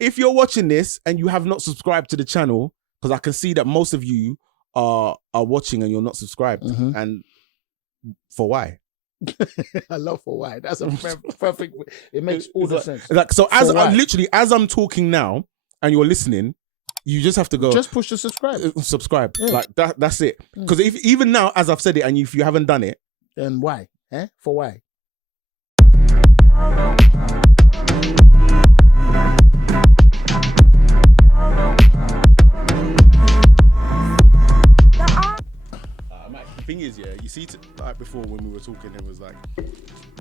if you're watching this and you have not subscribed to the channel, because I can see that most of you are watching and you're not subscribed, and for why? I love for why. That's a perfect. It makes all the sense. Like so, as I'm literally as I'm talking now, and you're listening, you just have to go. Just push the subscribe. Subscribe. Yeah. Like that. That's it. Because if even now, as I've said it, and if you haven't done it, then why? For why? The thing is, you see, like before when we were talking, it was like,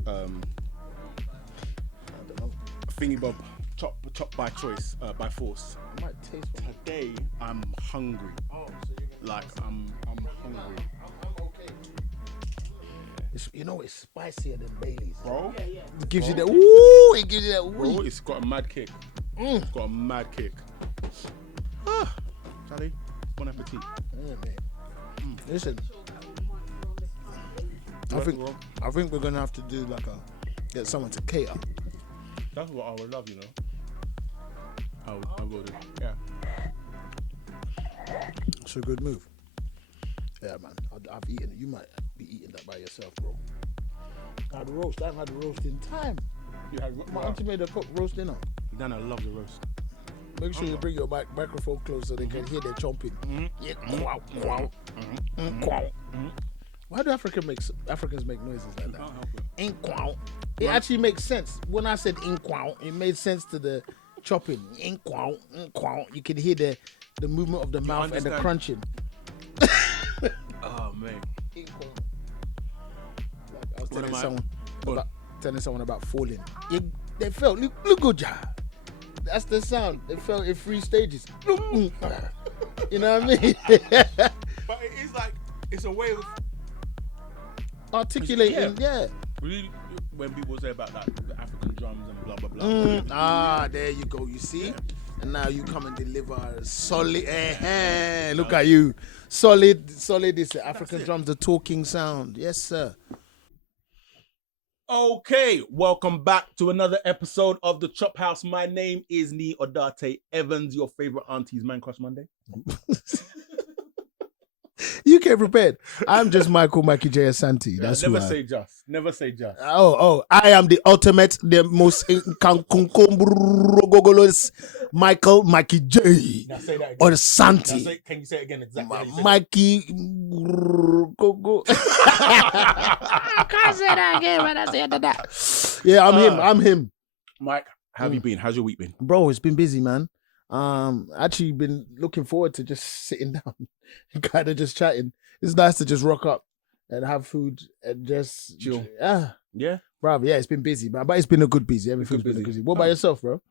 I don't know, thingy bob, chop by choice, by force. I might taste one. Today, I'm hungry. Oh, so like I'm hungry. I'm okay. It's spicier than Bailey's, bro. Yeah. It gives you that. Woo! It gives you that. Woo. Bro, it's got a mad kick. It's got a mad kick. Charlie, bon appetit. Yeah, man. Listen. I think we're gonna have to do like get someone to cater. That's what I would love, you know. I would, yeah. It's a good move. Yeah, man. I've eaten it. You might be eating that by yourself, bro. I had a roast. I haven't had a roast in time. My auntie made a roast dinner. Then I love the roast. Make sure you bring your microphone close so they can hear the chomping. Yeah. Why do Africans make noises like that? It actually makes sense. When I said inquow, it made sense to the chopping. Inquow. You can hear the movement of the mouth and the crunching. Oh man. Like I was telling someone about falling. They fell. Look good job. That's the sound. They fell in 3 stages. You know what I mean? But it is like it's a way of articulating, yeah. Really, when people say about like the African drums and blah blah blah. There you go. You see, and now you come and deliver solid. Look at you, solid. Is the African drums, the talking sound. Yes, sir. Okay, welcome back to another episode of the ChopHouse. My name is Nee Odate Evans, your favorite auntie's Man Crush Monday. You came prepared. I'm just Mikey J. Asante. That's never say just. Never say just. Oh, I am the ultimate, the most Mikey J. Now say that again. Or Asante. Can you say it again exactly? Mikey Gogo. I can't say that again when I say that. Yeah, I'm him. Mike, how have you been? How's your week been? Bro, it's been busy, man. Actually been looking forward to just sitting down and kind of just chatting. It's nice to just rock up and have food and just chill. Yeah, bro. Yeah, it's been busy, but it's been a good busy. Everything's been busy. What about yourself, bro?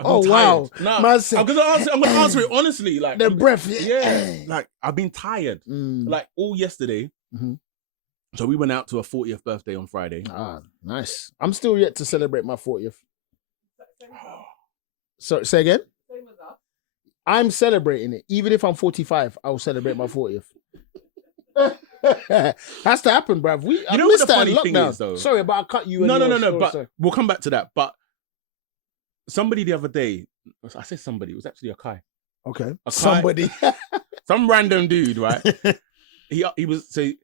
Wow! Nah, I'm gonna answer it honestly. Like the breath, like I've been tired. Like all yesterday. So we went out to a 40th birthday on Friday. Nice. I'm still yet to celebrate my 40th. So say again? Same as us. I'm celebrating it. Even if I'm 45, I will celebrate my 40th. Has to happen, bruv. You know what the funny thing is, though? Sorry, but I'll cut you. No. But we'll come back to that. But somebody the other day, I said somebody, it was actually Okai. Okay. Okai, somebody. Some random dude, right? He wants to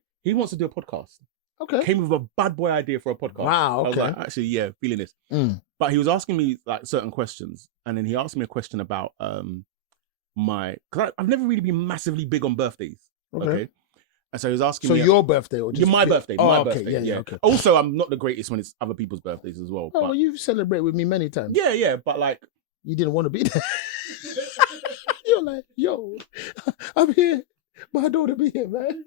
do a podcast. Okay. Came with a bad boy idea for a podcast. Wow, okay. I was like, actually, yeah, feeling this. But he was asking me like certain questions. And then he asked me a question about because I've never really been massively big on birthdays. Okay. And so he was asking me. So your birthday or just my birthday? My birthday. Yeah. Okay. Also, I'm not the greatest when it's other people's birthdays as well. Oh, you've celebrated with me many times. Yeah. But like, you didn't want to be there. You're like, yo, I'm here, but I don't want to be here, man.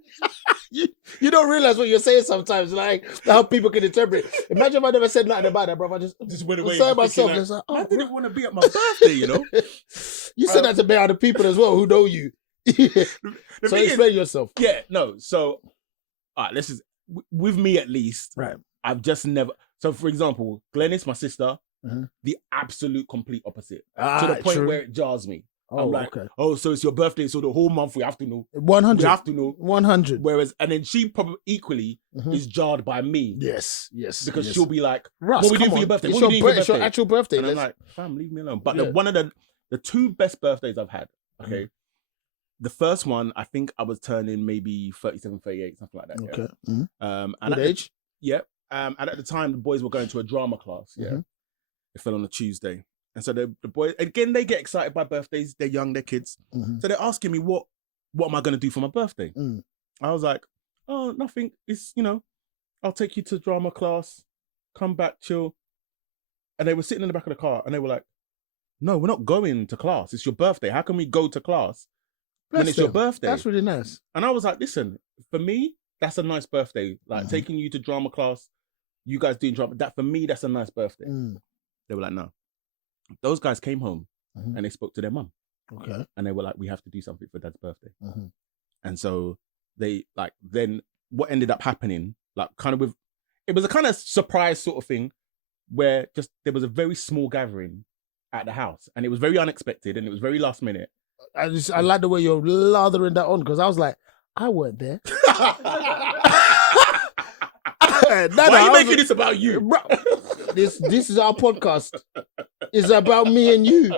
You don't realize what you're saying sometimes, like how people can interpret. Imagine if I never said nothing about that, bro. I just went away. Saying myself, like, I didn't want to be at my birthday, you know. You said that to be other people as well who know you. So explain yourself. Yeah, no. So, all right, with me at least. Right. I've just never. So, for example, Glennis, my sister, the absolute complete opposite to the point where it jars me. I'm like, oh, so it's your birthday, so the whole month we have to know. 100. We have to know. 100. Whereas, and then she probably equally is jarred by me. Yes. Because she'll be like, Russ, what we doing for your birthday? It's, what we doing for your it's birthday? your actual birthday. And I'm like, fam, leave me alone. But one of the two best birthdays I've had, okay? The first one, I think I was turning maybe 37, 38, something like that. Okay. Yeah? Good age? And at the time, the boys were going to a drama class. Yeah. It fell on a Tuesday. And so the boys, again, they get excited by birthdays. They're young, they're kids. So they're asking me, what am I going to do for my birthday? I was like, oh, nothing. It's, I'll take you to drama class, come back, chill. And they were sitting in the back of the car and they were like, no, we're not going to class. It's your birthday. How can we go to class when it's your birthday? That's really nice. And I was like, listen, for me, that's a nice birthday. Like taking you to drama class, you guys doing drama. That for me, that's a nice birthday. They were like, no. Those guys came home and they spoke to their mum. Okay. And they were like, we have to do something for Dad's birthday. And so they then what ended up happening, it was a kind of surprise sort of thing where just there was a very small gathering at the house and it was very unexpected and it was very last minute. I like the way you're lathering that on because I was like, I weren't there. Why are you making this about you? Bro, this is our podcast. It's about me and you.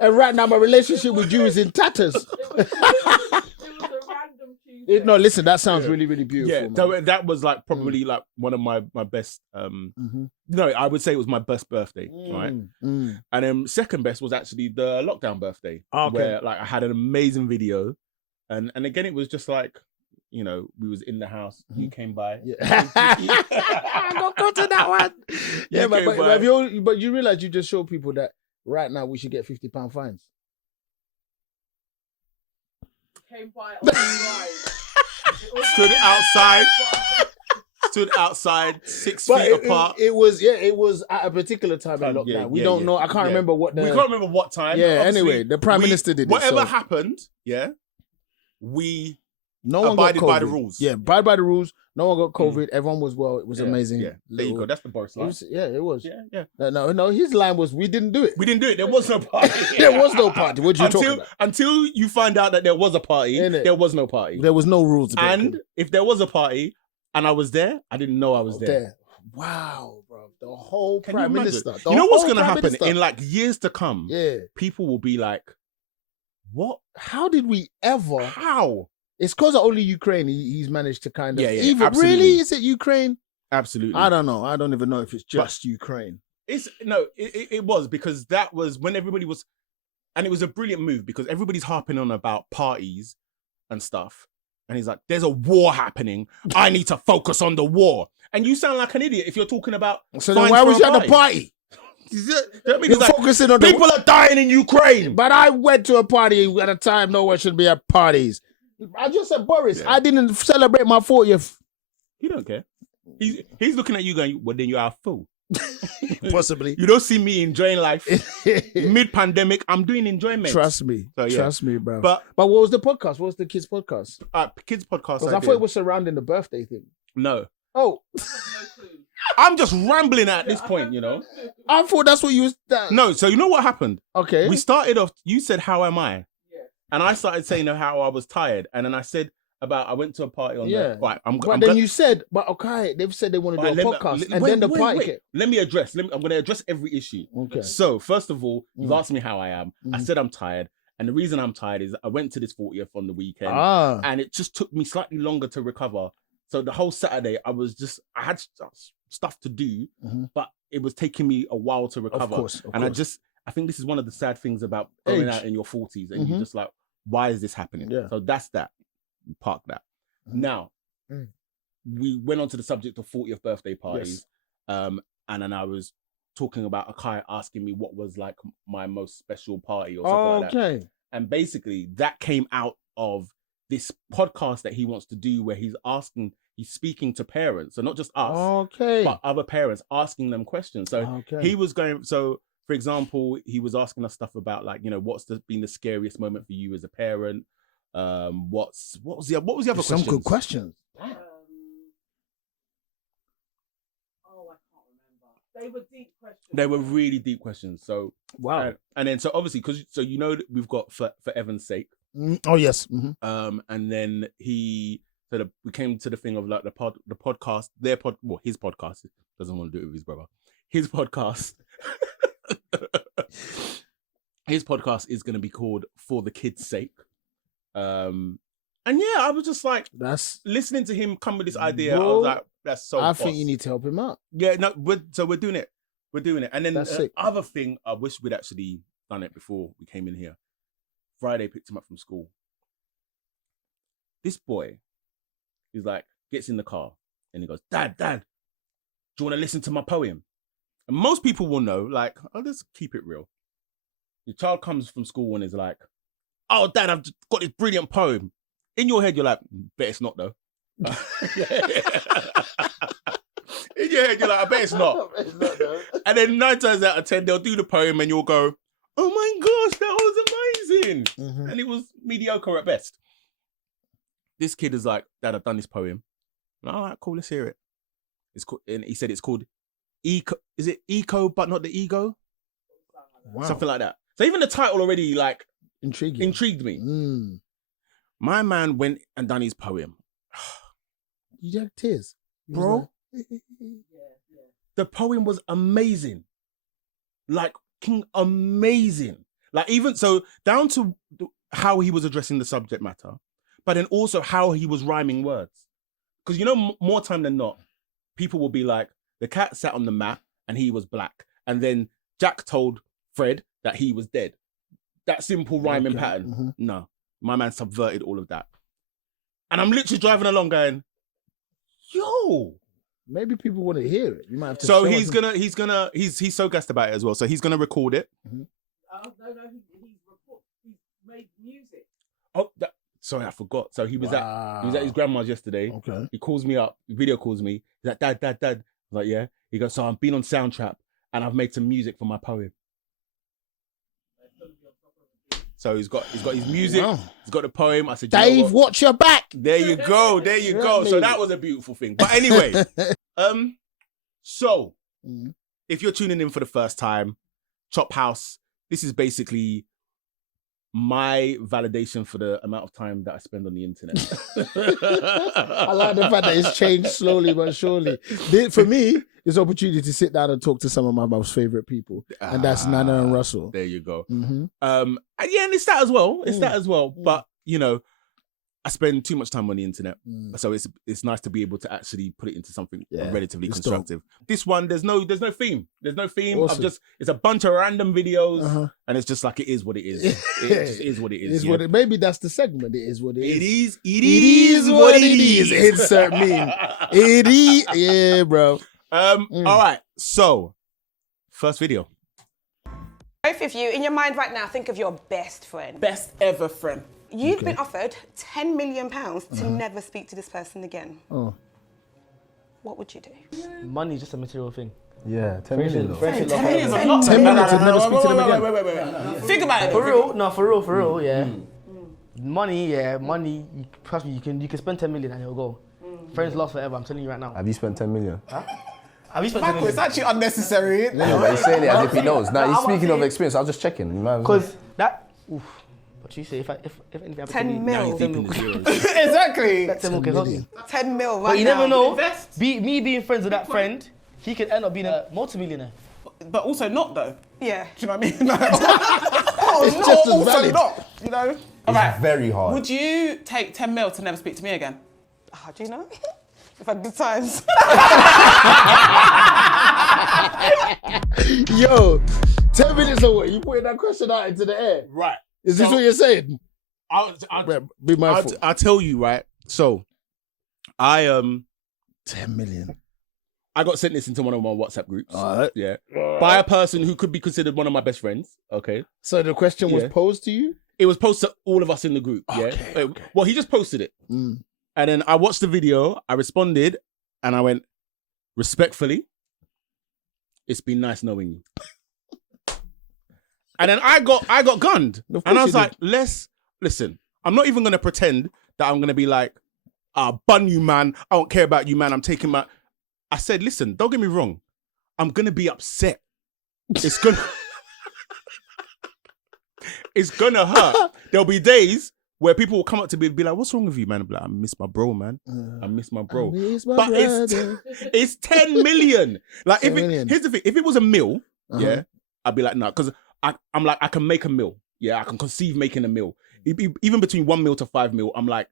And right now my relationship with you is in tatters. It was a random Tuesday. No, listen, that sounds really, really beautiful. Yeah, that was like probably like one of my best. No, I would say it was my best birthday, right? And then second best was actually the lockdown birthday, where like I had an amazing video, and again it was just like, we was in the house. You came by. I'm gonna go to that one. Yeah, but you realize you just show people that right now we should get £50 fines. Came by on the ride. Stood outside 6 feet apart. It was at a particular time in lockdown. We don't know. I can't remember what we can't remember what time. Yeah, anyway, the Prime Minister did it. Whatever happened, we no one abided got by the rules. Yeah, abide by the rules. No one got COVID. Everyone was well. It was amazing. Yeah, there you go. That's the Boris line. It was. Yeah. No. His line was, we didn't do it. We didn't do it. There was no party. There was no party. What you talking about? Until you find out that there was a party, there was no party. There was no rules. And if there was a party and I was there, I didn't know I was there. Wow, bro. The whole Prime Minister. You know what's going to happen? In like years to come, people will be like, what? How did we ever? How? It's because of only Ukraine he's managed to kind of... absolutely. Really? Is it Ukraine? Absolutely. I don't know. I don't even know if it's just Ukraine. It was because that was when everybody was... And it was a brilliant move because everybody's harping on about parties and stuff. And he's like, there's a war happening. I need to focus on the war. And you sound like an idiot if you're talking about... So then why was you at the party? You're focusing on people are dying in Ukraine. But I went to a party at a time no one should be at parties. I just said, Boris, I didn't celebrate my 40th. He don't care. He's looking at you going, well, then you are a fool. Possibly. You don't see me enjoying life. Mid-pandemic, I'm doing enjoyment. Trust me. So, Trust me, bro. But what was the podcast? What was the kids' podcast? Kids' podcast. Because I thought it was surrounding the birthday thing. No. Oh. I'm just rambling at this point, I thought that's what you was... No, so you know what happened? Okay. We started off, you said, how am I? And I started saying how I was tired. And then I said I went to a party on the... Right, you said, but okay, they've said they want to do a podcast. Then the party... Let me address. I'm going to address every issue. Okay. So, first of all, you've asked me how I am. I said I'm tired. And the reason I'm tired is I went to this 40th on the weekend. And it just took me slightly longer to recover. So the whole Saturday, I had stuff to do, but it was taking me a while to recover. Of course. I think this is one of the sad things about going out in your 40s and you're just like, why is this happening? Yeah. So that's that. Park that. Now, we went on to the subject of 40th birthday parties. Yes. And then I was talking about Okai asking me what was like my most special party or something like that. Okay. And basically that came out of this podcast that he wants to do where he's speaking to parents. So not just us, but other parents, asking them questions. So he was going... So for example, he was asking us stuff about like, what's been the scariest moment for you as a parent? What was the other question? Some good questions. I can't remember. They were deep questions. They were really deep questions. So Wow. and then so obviously because that we've got for Evan's sake. Oh yes. And then we came to the thing of like the podcast, his podcast. He doesn't want to do it with his brother. His podcast. His podcast is going to be called For the Kids' Sake. And yeah, I was just like, That's listening to him come with this idea. Bro, I was like, that's so. I boss. think you need to help him out. Yeah, no, we're doing it. We're doing it. And then That's the sick. other thing, I wish we'd actually done it before we came in here. Friday picked him up from school. This boy, he's like, gets in the car and he goes, Dad, do you want to listen to my poem? And most people will know, like, oh, let's keep it real. Your child comes from school and is like, oh, Dad, I've just got this brilliant poem. In your head, you're like, bet it's not, though. In your head, you're like, I bet it's not. And then 9 times out of 10, they'll do the poem and you'll go, oh my gosh, that was amazing. And it was mediocre at best. This kid is like, Dad, I've done this poem. All right, cool, let's hear it. It's called, and he said it's called Eco. Is it Eco, but not the ego? Wow. Something like that. So even the title already like intrigued me. My man went and done his poem. You had tears, bro. The poem was amazing. Like amazing. Like even so down to how he was addressing the subject matter, but then also how he was rhyming words. Because more time than not, people will be like, the cat sat on the mat and he was black. And then Jack told Fred that he was dead. That simple rhyming pattern. No, my man subverted all of that. And I'm literally driving along going, yo. Maybe people want to hear it. You might have to. So he's so gassed about it as well. So he's gonna record it. No, he's made music. Oh, sorry, I forgot. So he was at his grandma's yesterday. Okay. He calls me up, video calls me. He's like, Dad. I'm like, yeah. He goes, so I've been on Soundtrap and I've made some music for my poem. So he's got his music, he's got the poem. I said, Dave, watch your back. There you go. So that was a beautiful thing. But anyway, so if you're tuning in for the first time, ChopHouse, this is basically my validation for the amount of time that I spend on the internet. I like the fact that it's changed slowly but surely. For me, it's an opportunity to sit down and talk to some of my most favorite people, and that's Nana and Russell. There you go. And it's that as well. But I spend too much time on the internet, so it's nice to be able to actually put it into something relatively constructive. Dope. This one, there's no theme. There's no theme. Awesome. It's a bunch of random videos, and it's just like it is what it is. It just is what it is. Maybe that's the segment. It is what it is. It is what it is. Insert meme. It is. Yeah, bro. All right. So, first video. Both of you, in your mind right now, think of your best friend. Best ever friend. You've been offered £10 million to never speak to this person again. Oh. What would you do? Money is just a material thing. Yeah, 10 million. Friendship, 10 million is a 10 lot. million to never speak to them again. Wait. Think about it. For real, yeah. Money, you, trust me, you can spend 10 million and it'll go. Friends last forever, I'm telling you right now. Have you spent 10 million? Have you spent 10 It's million? actually unnecessary. No, but he's saying it as if he knows. Now, he's speaking of experience. I was just checking. Because that, what you say, if anything happens 10 to me, mil. 10 mil. Exactly. that 10 mil can help me. 10 mil right now. But you never know, Invest. me being friends with that friend, he could end up being a multi-millionaire. But also not though. Yeah. Do you know what I mean? It's just as also valid. not. You know. All right. very hard. Would you take 10 mil to never speak to me again? Oh, do you know? We've had good times. Yo, 10 minutes or what? You putting that question out into the air? Right. Is this what you're saying? Be mindful. I'll tell you, right? So, 10 million. I got sent this into one of my WhatsApp groups. All right. Yeah. By a person who could be considered one of my best friends. Okay. So the question was Yeah. posed to you? It was posted to all of us in the group. Okay. Well, he just posted it. And then I watched the video, I responded, and I went, respectfully, it's been nice knowing you. And then I got gunned. And I was like, listen, I'm not even going to pretend that I'm going to be like, bun you, man. I don't care about you, man. I'm taking my... I said, listen, don't get me wrong. I'm gonna be upset. It's gonna it's gonna hurt. There'll be days where people will come up to me and be like, "What's wrong with you, man?" I'll be like, "I miss my bro, man. I miss my bro." But it's 10 million. Like, if it, here's the thing: if it was a meal, yeah, I'd be like, "No," because I'm like, I can make a meal. Yeah, I can conceive making a meal. Even between 1 meal to 5 mil, I'm like,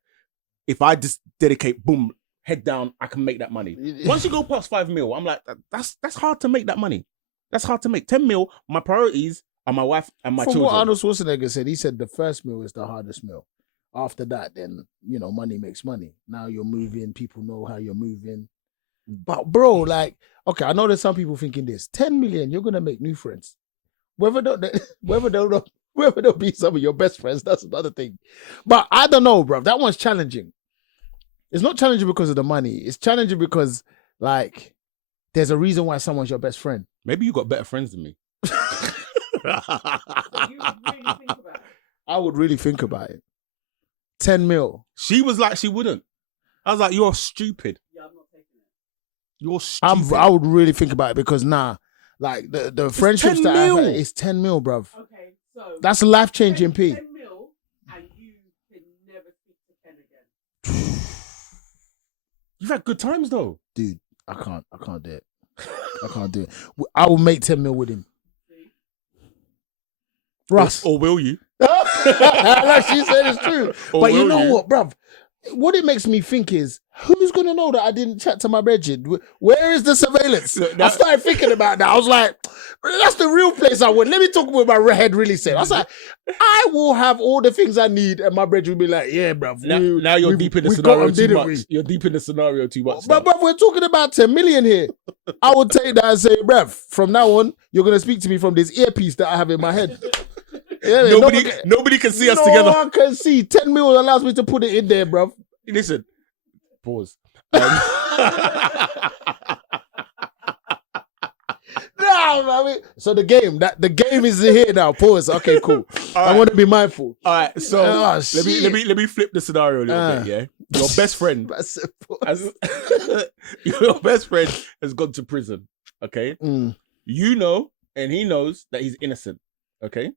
if I just dedicate, boom, head down, I can make that money. Once you go past 5 mil, I'm like, that's hard to make that money. That's hard to make. 10 mil, my priorities are my wife and my children. What Arnold Schwarzenegger said, he said the first meal is the hardest meal. After that, then, money makes money. Now you're moving, people know how you're moving. But bro, like, okay, I know there's some people thinking this. 10 million, you're going to make new friends. Whether they'll be some of your best friends, that's another thing. But I don't know, bro. That one's challenging. It's not challenging because of the money. It's challenging because, like, there's a reason why someone's your best friend. Maybe you got better friends than me. I would really think about it. 10 mil. She was like, she wouldn't. I was like, you're stupid. Yeah, I'm not taking it. You're stupid. I would really think about it because, like, the friendships that I've had, it's 10 mil, bruv. Okay, so that's life-changing, P. 10 mil and you can never speak to Ken again. You've had good times, though. Dude, I can't do it. I can't do it. I will make 10 mil with him. Russ. Or will you? Like she said, it's true. Or but you will know you? what, bruv? What it makes me think is, who's going to know that I didn't chat to my brethren? Where is the surveillance? I started thinking about that. I was like, that's the real place I went. Let me talk what my head really said. I was like, I will have all the things I need, and my brethren will be like, yeah, bruv. Now you're deep in the scenario too much. You're deep in the scenario too much. But bruv, we're talking about 10 million here. I would take that and say, bruv, from now on, you're going to speak to me from this earpiece that I have in my head. Yeah, nobody can see us together. No one can see. 10 mil allows me to put it in there, bruv. Listen, pause. So the game is here now. Pause. Okay, cool. I want to be mindful. All right, so let me flip the scenario a little bit. Yeah, your best friend, your best friend has gone to prison. Okay, you know, and he knows that he's innocent. Okay,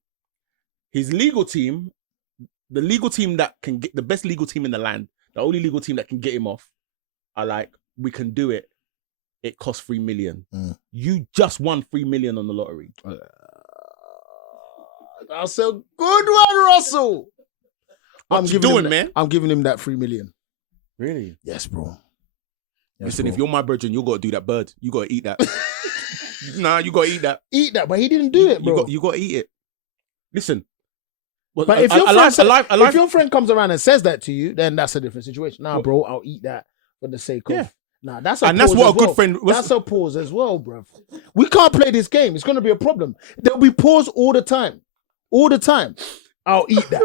his legal team, the legal team that can get the best legal team in the land, the only legal team that can get him off, are like, we can do it. It costs 3 million. You just won 3 million on the lottery. That's a good one, Russell. What you doing, man? I'm giving him that 3 million. Really? Yes, bro. Yes, listen, bro. if you're my virgin, you got to do that bird. You got to eat that. Nah, you got to eat that. Eat that, but he didn't do it, bro. You got to eat it. Listen. Well, but if your friend comes around and says that to you, then that's a different situation. Nah, bro, I'll eat that for the sake of... Nah, that's a pause. That's what a good friend... That's a pause as well, bro. We can't play this game. It's going to be a problem. There'll be pause all the time. All the time. I'll eat that.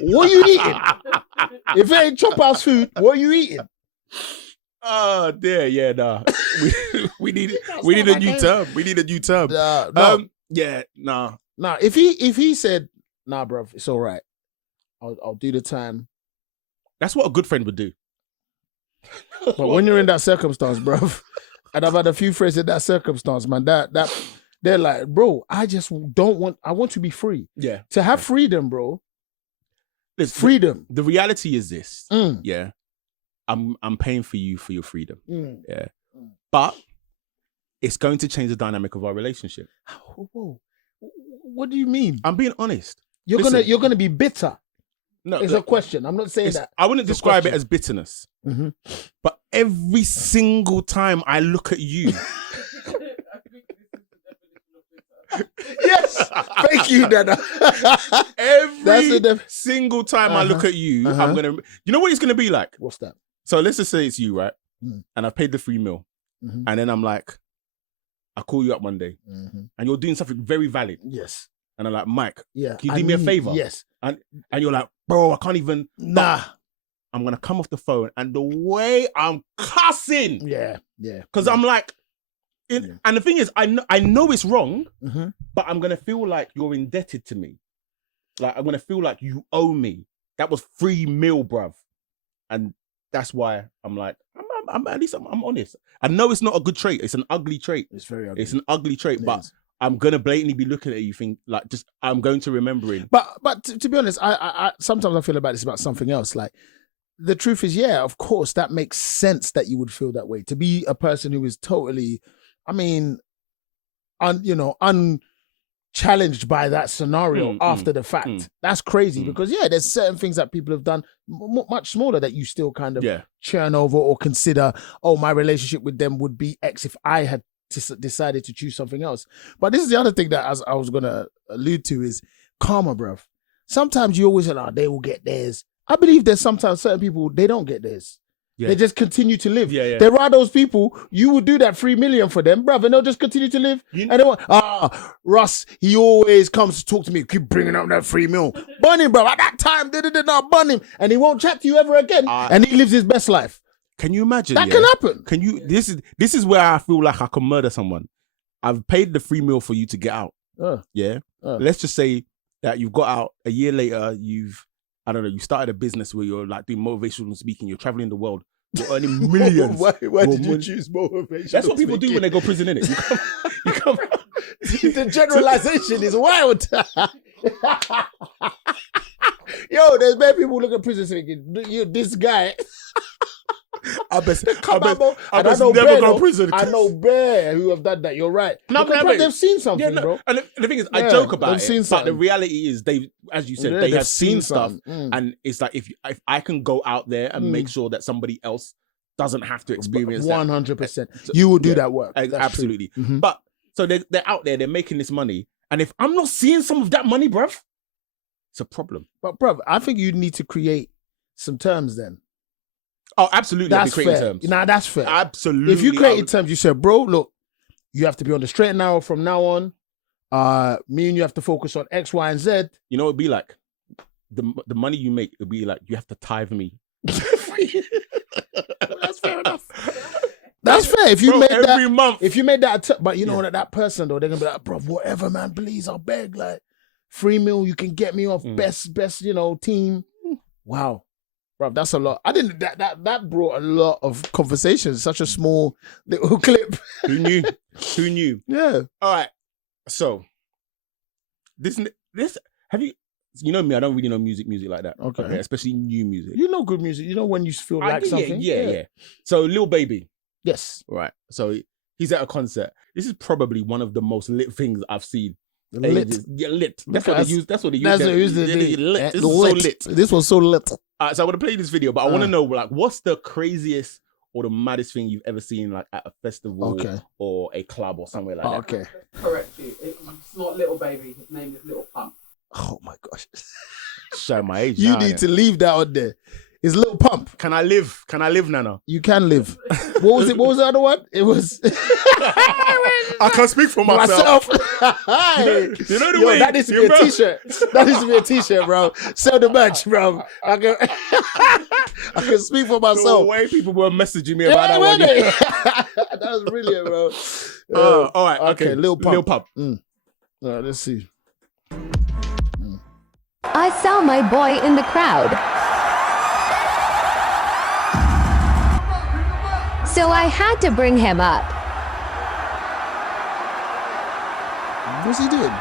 What are you eating? If it ain't ChopHouse food, what are you eating? Oh dear, yeah, nah. We need a new term. We need a new term. No. Yeah, nah. Nah, if he said, nah, bro, it's all right. I'll do the time. That's what a good friend would do. But when you're in that circumstance, bro, and I've had a few friends in that circumstance, man, that they're like, bro, I want to be free. Yeah. To have freedom, bro. Listen, freedom. The reality is this. Yeah. I'm paying for you for your freedom. Yeah. But it's going to change the dynamic of our relationship. Whoa. What do you mean? I'm being honest. You're gonna be bitter. No, it's a question. I'm not saying that. I wouldn't describe it as bitterness. But every single time I look at you. Yes, thank you, Dada. Every single time I look at you, I'm gonna. You know what it's gonna be like? What's that? So let's just say it's you, right? And I've paid the 3 mil, and then I'm like, I call you up one day, and you're doing something very valid. Yes. And I'm like, Mike, yeah, can you do me a favor? Yes. And you're like, bro, I can't even. Nah. I'm gonna come off the phone, and the way I'm cussing. Yeah. Because I'm like. And the thing is, I know it's wrong, but I'm going to feel like you're indebted to me. Like, I'm going to feel like you owe me. That was 3 mil, bruv. And that's why I'm like, I'm honest. I know it's not a good trait. It's an ugly trait. It's very ugly. It's an ugly trait, It but is. I'm gonna blatantly be looking at you, think like I'm going to remember it. But to be honest, I sometimes I feel about this about something else. Like the truth is, yeah, of course, that makes sense that you would feel that way. To be a person who is totally, I mean, unchallenged by that scenario after the fact. That's crazy because there's certain things that people have done much smaller that you still kind of churn over or consider. Oh, my relationship with them would be X if I had decided to choose something else. But this is the other thing that I was gonna allude to is karma, bruv. Sometimes you always say, "Oh, they will get theirs." I believe there's sometimes certain people they don't get theirs. Yeah. They just continue to live. Yeah. There are those people, you would do that 3 million for them, bruv, and they'll just continue to live. And they want, Russ, he always comes to talk to me, keep bringing up that 3 mil. Burn him, bruv. At that time, they did not burn him. And he won't chat to you ever again. And he lives his best life. Can you imagine? That can happen. Can you? This is where I feel like I can murder someone. I've paid the 3 mil for you to get out. Let's just say that you've got out a year later. You started a business where you're like doing motivational speaking. You're traveling the world. You're earning millions. Why did you choose motivation? That's what people do when they go prison, innit? You come. The generalization is wild. Yo, there's many people who look at prison thinking, this guy. I bet never go to prison. I know bear who have done that. You're right. No, they've seen something, bro. And the thing is, I joke about it, but the reality is, as you said, they have seen stuff, and it's like if I can go out there and make sure that somebody else doesn't have to experience 100%, you will do that work. Absolutely. But so they're out there, they're making this money, and if I'm not seeing some of that money, bruv, it's a problem. But bruv, I think you need to create some terms then. Oh, absolutely. That's fair. Terms. Nah, that's fair. Absolutely. If you created terms, you said, bro, look, you have to be on the straight and narrow from now on. Me and you have to focus on X, Y, and Z. You know, it'd be like the money you make. It'd be like you have to tithe me. That's fair enough. That's fair. If you made every month. If you made that, but you know that person though, they're gonna be like, bro, whatever, man, please, I'll beg, like 3 mil, you can get me off best, team. Wow. Bro, that's a lot. I didn't. That brought a lot of conversations. Such a small little clip. Who knew? Who knew? Yeah. All right. So this have you? You know me. I don't really know music like that. Okay. Especially new music. You know good music. You know when you feel like something. Yeah. So Lil Baby. Yes. Right. So he's at a concert. This is probably one of the most lit things I've seen. Lit. Yeah, lit. That's what they use. That's what they use. That's what they use. Lit. This is so lit. This was so lit. So I want to play this video, but I want to know, like, what's the craziest or the maddest thing you've ever seen, like, at a festival or a club or somewhere like that? Okay. Correct you. It's not Little Baby. His name is Little Pump. Oh my gosh. Show my age. You need to leave that on there. It's Little Pump. Can I live, Nana? You can live. What was it? What was the other one? It was. I can't speak for myself. You know the way. That needs to be a t-shirt. That needs to be a t-shirt, bro. Sell the merch, bro. I can speak for myself. The way people were messaging me about that one. That was brilliant, bro. All right. Okay. Lil Pump. All right, let's see. I saw my boy in the crowd. So I had to bring him up. What's he doing?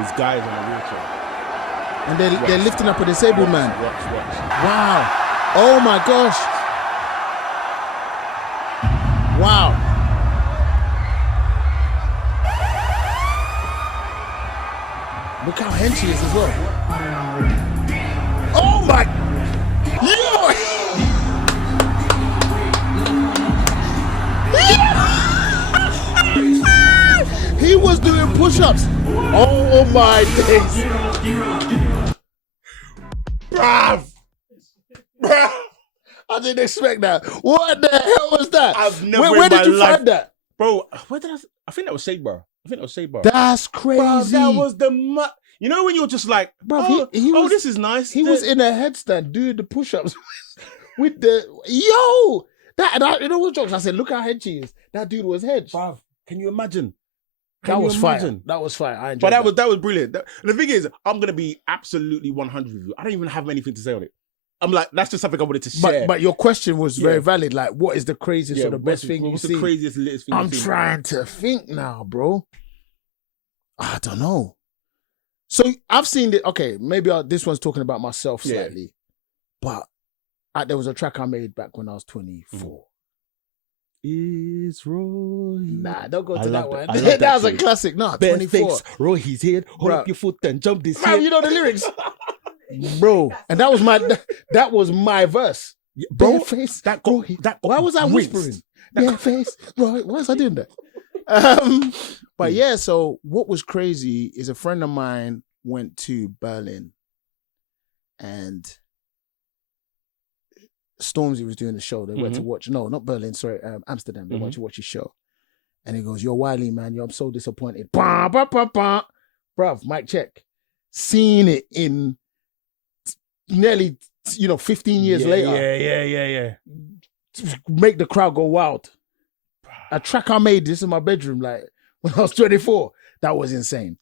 This guy is on a wheelchair. And they're lifting up a disabled man. Watch. Wow. Oh my gosh. Wow. Look how hench he is as well. Oh my. Yo! He was doing push-ups. Oh my days. Bruv. I didn't expect that. What the hell was that? I've never Where did you find that? Bro, where did I think that was Shade Bar. That's crazy. Bro, that was you know when you're just like, bro, this is nice. He was in a headstand doing the push-ups with the you know what jokes? I said, look how hedge he is. That dude was hedge. Bruv, can you imagine? That was fire. That was fire. I enjoyed that was brilliant. The thing is, I'm gonna be absolutely 100 with you. I don't even have anything to say on it. I'm like, that's just something I wanted to share. But your question was very valid. Like, what is the craziest or the best thing you've what's seen? the craziest, latest thing I'm you've seen? trying to think now, bro. I don't know. So I've seen it. Okay, maybe this one's talking about myself slightly, but there was a track I made back when I was 24. Is Roy? Nah, don't go to that one. I love That was a tune. classic. No, Bare 24. face, roll his head, hold up your foot and jump this Bro, head. you know the lyrics, bro. And that was my verse. Bro, Bare face, that roll got, his- that got Why was I rinsed. whispering? Bare face, Roy. Why was I doing that? But yeah, so what was crazy is a friend of mine went to Berlin and Stormzy was doing the show. They went to watch, no, not Berlin, sorry, Amsterdam. They went to watch his show. And he goes, yo, Wiley, man, yo, I'm so disappointed. Bah, bah, bah, bah. Bruv, mic check. Seeing it in nearly, 15 years later. Yeah. Make the crowd go wild. A track I made, this in my bedroom, like when I was 24, that was insane.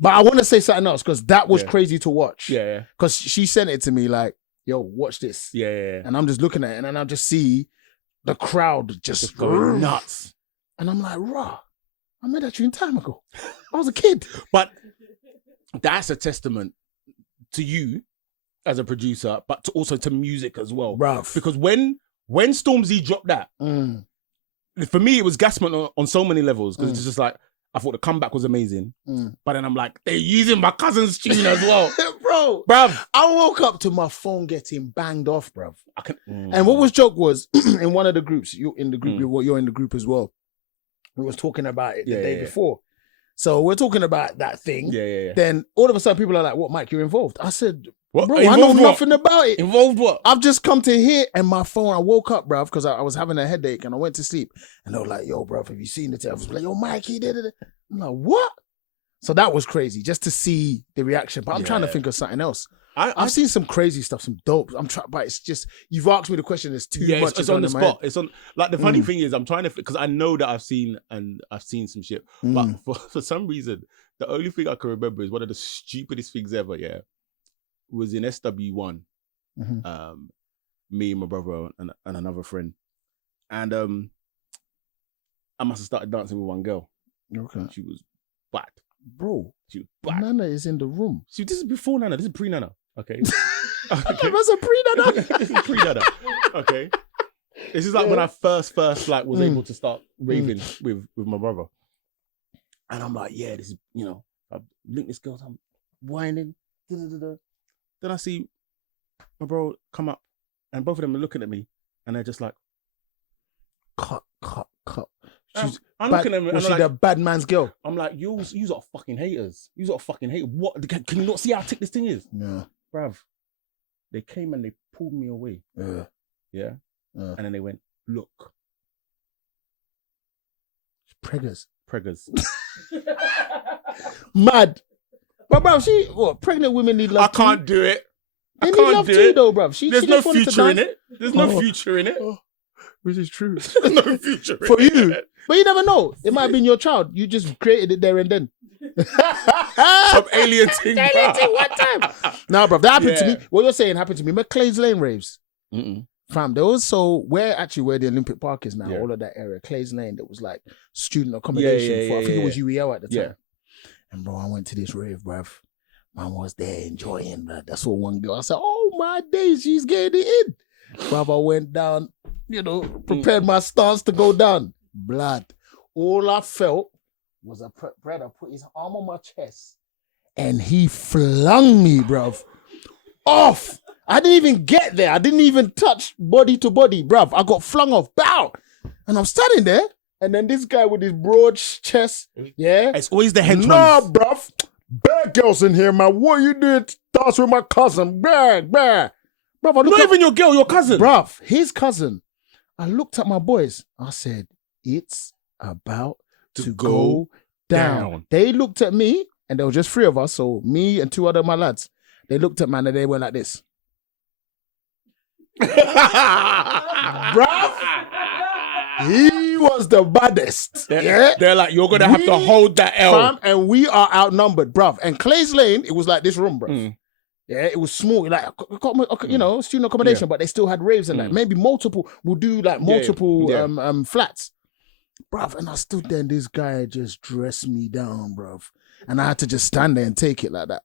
But I want to say something else because that was crazy to watch. Yeah. Because she sent it to me like, yo, watch this. Yeah. And I'm just looking at it and then I just see the crowd just going nuts. And I'm like, rah, I made that tune time ago. I was a kid. But that's a testament to you as a producer, but also to music as well. Bruv. Because when Stormzy dropped that, for me, it was gasment on so many levels because it's just like, I thought the comeback was amazing. But then I'm like, they're using my cousin's tune as well. Bro, Bruv. I woke up to my phone getting banged off, bruv. And what was joke was, in one of the groups, you're in the group, you're in the group as well. We was talking about it the day before. So we're talking about that thing. Yeah. Then all of a sudden people are like, what, Mike, you're involved? I said, What? bro, I know nothing about it. Involved what? I've just come to hear, and my phone, I woke up, bruv, because I was having a headache and I went to sleep. And they were like, yo, bruv, have you seen the tape? I was like, yo, Mike, he did it. I'm like, what? So that was crazy, just to see the reaction. But I'm trying to think of something else. I've seen some crazy stuff, some dope. But it's just, you've asked me the question, it's too much. It's on the spot. It's on, like, the funny thing is, I'm trying to, because I know that I've seen some shit. But for some reason, the only thing I can remember is one of the stupidest things ever, was in SW1. Me and my brother and another friend. And I must have started dancing with one girl. Okay. She was bad. Bro, She was bad. Nana is in the room. This is before Nana. This is pre-Nana. Okay. That's a pre-Nana. This is pre-Nana. Okay. This is like when I first like was able to start raving with my brother. And I'm like, yeah, this is, I link this girl, I'm whining. Da-da-da-da. Then I see my bro come up and both of them are looking at me and they're just like, Cut. I'm looking at them and Was I'm she like, the bad man's girl? I'm like, you are fucking haters. You are fucking haters. What? Can you not see how thick this thing is? Yeah. Bruv, they came and they pulled me away. Yeah. And then they went, look. Preggers. Mad. But bruv, pregnant women need love. I can't do it. They need love too, though, bruv. There's no just wanted to future in dance. it. There's no future in it. Which is true. There's no future in For it. you. But you never know. It might have been your child. You just created it there and then. Some alien thing. One time. Nah, bruv, that happened to Yeah. me. What you're saying happened to me. Clay's Lane raves. Fam, there was where the Olympic Park is now, all of that area, Clay's Lane, there was like student accommodation for, I think it was UEL at the time. Yeah. And bro, I went to this rave, bruv. Man was there enjoying, bruv. That's what one girl, I said, oh my days, she's getting it in. Bruv, I went down, prepared my stance to go down. Blood. All I felt was a brother put his arm on my chest and he flung me, bruv, off. I didn't even get there. I didn't even touch body to body, bruv. I got flung off. Bow. And I'm standing there. And then this guy with his broad chest, It's always the henchman. Nah, bruv. Bad girls in here, man. What you did? Dance with my cousin. Bruv, I Not even your girl, your cousin. Bruv, his cousin. I looked at my boys. I said, it's about to go down. They looked at me, and there were just three of us, so me and two other my lads. They looked at man and they went like this. Bruv, he was the baddest. They're like, you're going to have to hold that L. Fam, and we are outnumbered, bruv. And Clay's Lane, it was like this room, bruv. Yeah, it was small, like you know, student accommodation, but they still had raves and that. Maybe multiple. We'll do like multiple flats, bruv. And I stood there, and this guy just dressed me down, bruv. And I had to just stand there and take it like that.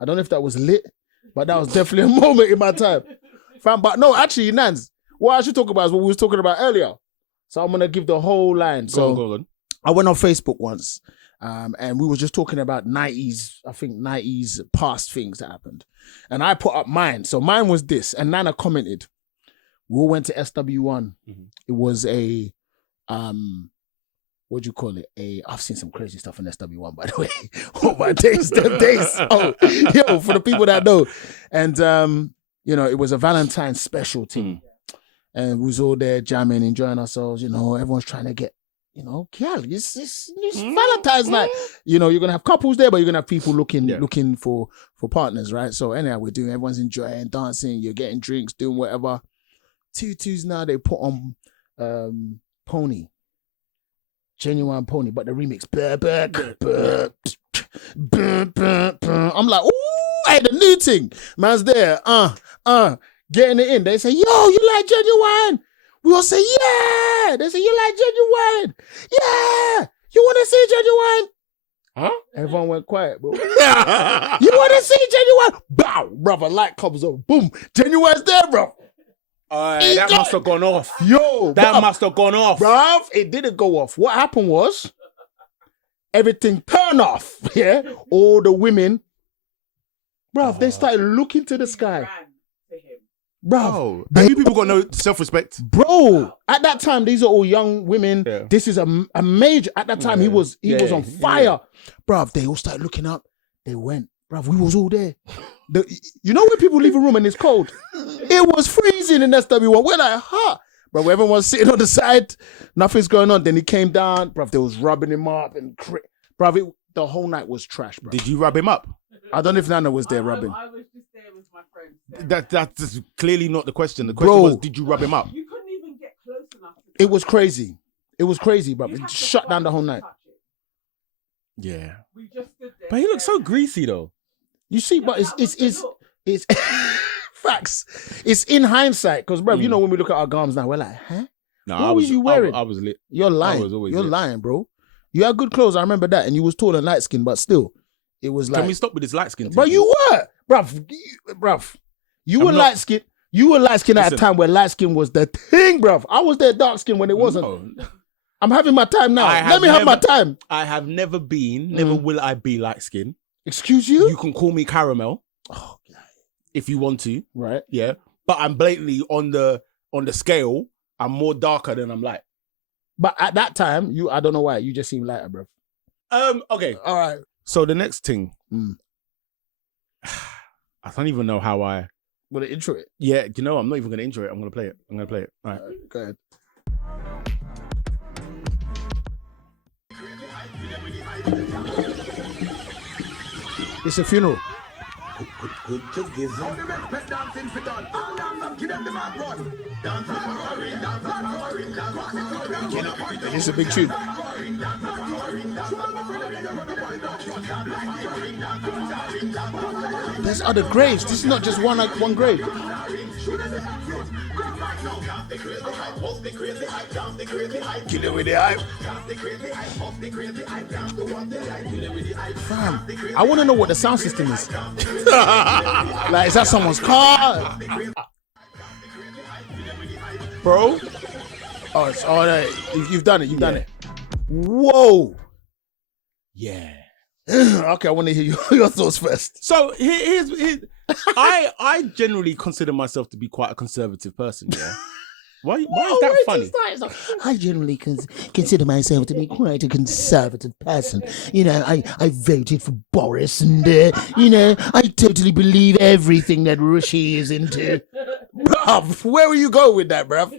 I don't know if that was lit, but that was definitely a moment in my time, fam. But no, actually, Nans, what I should talk about is what we was talking about earlier. So I'm gonna give the whole line. Go on. I went on Facebook once. And we were just talking about 90s past things that happened. And I put up mine. So mine was this. And Nana commented, we all went to SW1. It was a, what do you call it? I've seen some crazy stuff in SW1, by the way. Oh, my days, them days. Oh, yo, for the people that know. And, you know, it was a Valentine's special team. And we was all there jamming, enjoying ourselves. You know, everyone's trying to get, you know, it's Valentine's night. You know, you're gonna have couples there, but you're gonna have people looking for partners, right? So anyhow, everyone's enjoying, dancing, you're getting drinks, doing whatever. Tutus now they put on Pony, Genuine Pony, but the remix. I'm like, ooh, hey, the new thing, man's there, getting it in. They say, yo, you like Genuine? We all say, yeah. They say, you like Genuine? Yeah. You want to see Genuine? Huh? Everyone went quiet, bro. You want to see Genuine? Bow, brother. Light comes on. Boom. Genuine's there, bro. That must have gone off. Yo. That must have gone off. Bruv, it didn't go off. What happened was, everything turned off. Yeah. All the women, bruv, they started looking to the sky. Bro, you people got no self-respect, bro. At that time, these are all young women. Yeah. This is a major. At that time, he was on fire, bro. They all started looking up. They went, bro. We was all there. You know when people leave a room and it's cold, it was freezing in SW1. We're like, bro. Everyone's sitting on the side, nothing's going on. Then he came down, bro. They was rubbing him up and, bro. The whole night was trash, bro. Did you rub him up? I don't know if Nana was there rubbing. I was just there with my friends. That's clearly not the question. The question was, did you rub him up? You couldn't even get close enough. It was crazy. It was crazy, bro. It shut down the whole night. Yeah. We just stood there. But he looks so greasy though. You see, but it's facts. It's in hindsight, because bro, you know when we look at our garms now, we're like, huh? No, what was you wearing? I was lit. You're lying. You're lying, bro. You had good clothes. I remember that, and you was tall and light skinned, but still. It was like, can we stop with this light skin? Bro, you were, bruv. You were light skin. You were light skin at a time where light skin was the thing, bruv. I was there dark skin when it wasn't. No. I'm having my time now. Let me have my time. I have never been, never will I be light skin. Excuse you? You can call me caramel. Oh, God. If you want to. Right. Yeah. But I'm blatantly on the scale, I'm more darker than I'm light. But at that time, I don't know why, you just seem lighter, bruv. Okay. All right. So the next thing, I don't even know how I... Want to intro it? Yeah, you know, I'm not even going to intro it. I'm going to play it. All right. Go ahead. It's a funeral. It's a big tune. There's other graves. This is not just one grave. Kill it with the hype. Fam, I want to know what the sound system is. Like, is that someone's car? Bro? Oh, it's all right. You've done it. You've done it. Whoa. Yeah. Okay, I want to hear your thoughts first. So here's I generally consider myself to be quite a conservative person, yeah. Why is that funny? I generally consider myself to be quite a conservative person. You know, I voted for Boris, and you know, I totally believe everything that Rishi is into. Bruv, where will you go with that, bruv?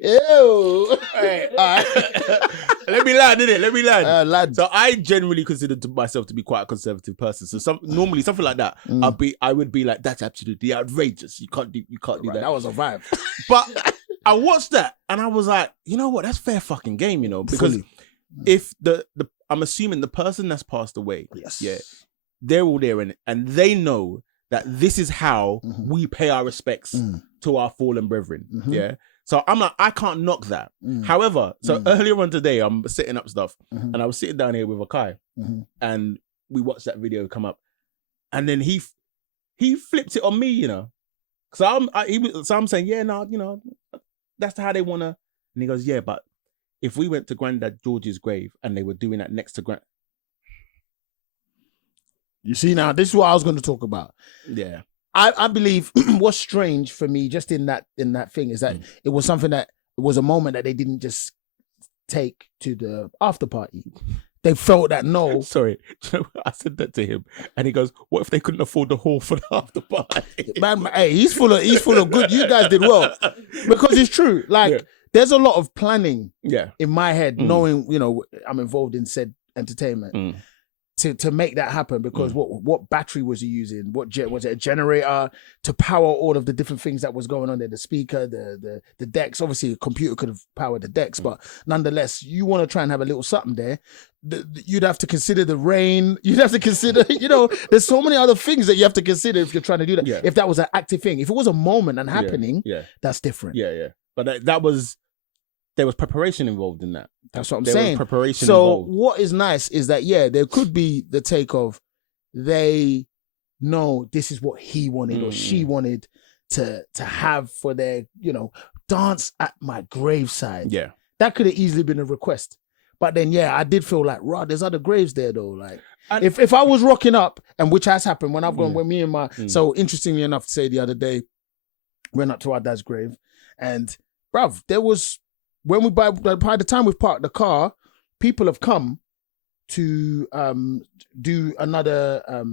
Ew. Hey, let me land, innit? Let me land. Lad. So I generally consider myself to be quite a conservative person. So normally something like that, I would be like, that's absolutely outrageous. You can't do that. That was a vibe. But I watched that and I was like, you know what? That's fair fucking game, you know, because if I'm assuming the person that's passed away, yes, yeah, they're all there and they know that this is how we pay our respects to our fallen brethren. Yeah. So I'm like, I can't knock that. However, so earlier on today, I'm setting up stuff and I was sitting down here with Okai and we watched that video come up and then he flipped it on me, you know. So I'm saying, yeah, no, you know, that's how they want to. And he goes, yeah, but if we went to Granddad George's grave and they were doing that next to You see, now this is what I was going to talk about. Yeah. I believe what's strange for me just in that thing is that it was something that it was a moment that they didn't just take to the after party. They felt that no. Sorry, I said that to him, and he goes, "What if they couldn't afford the hall for the after party?" Man, hey, he's full of good. You guys did well because it's true. Like there's a lot of planning. In my head, knowing I'm involved in said entertainment. To make that happen because what battery was he using? Was it a generator to power all of the different things that was going on there? The speaker, the decks. Obviously, a computer could have powered the decks, but nonetheless, you want to try and have a little something there. You'd have to consider the rain. You'd have to consider, there's so many other things that you have to consider if you're trying to do that. If that was an active thing, if it was a moment and happening, that's different. But there was preparation involved in that. That's what I'm saying. saying. Was preparation so involved. What is nice is that, there could be the take of they know this is what he wanted or she wanted to have for their, dance at my graveside. Yeah. That could have easily been a request. But then, I did feel like, there's other graves there though. Like if I was rocking up, and which has happened when I've gone, when me and my, so interestingly enough to say the other day, went up to our dad's grave and bruv, there was, when by the time we've parked the car, people have come to do another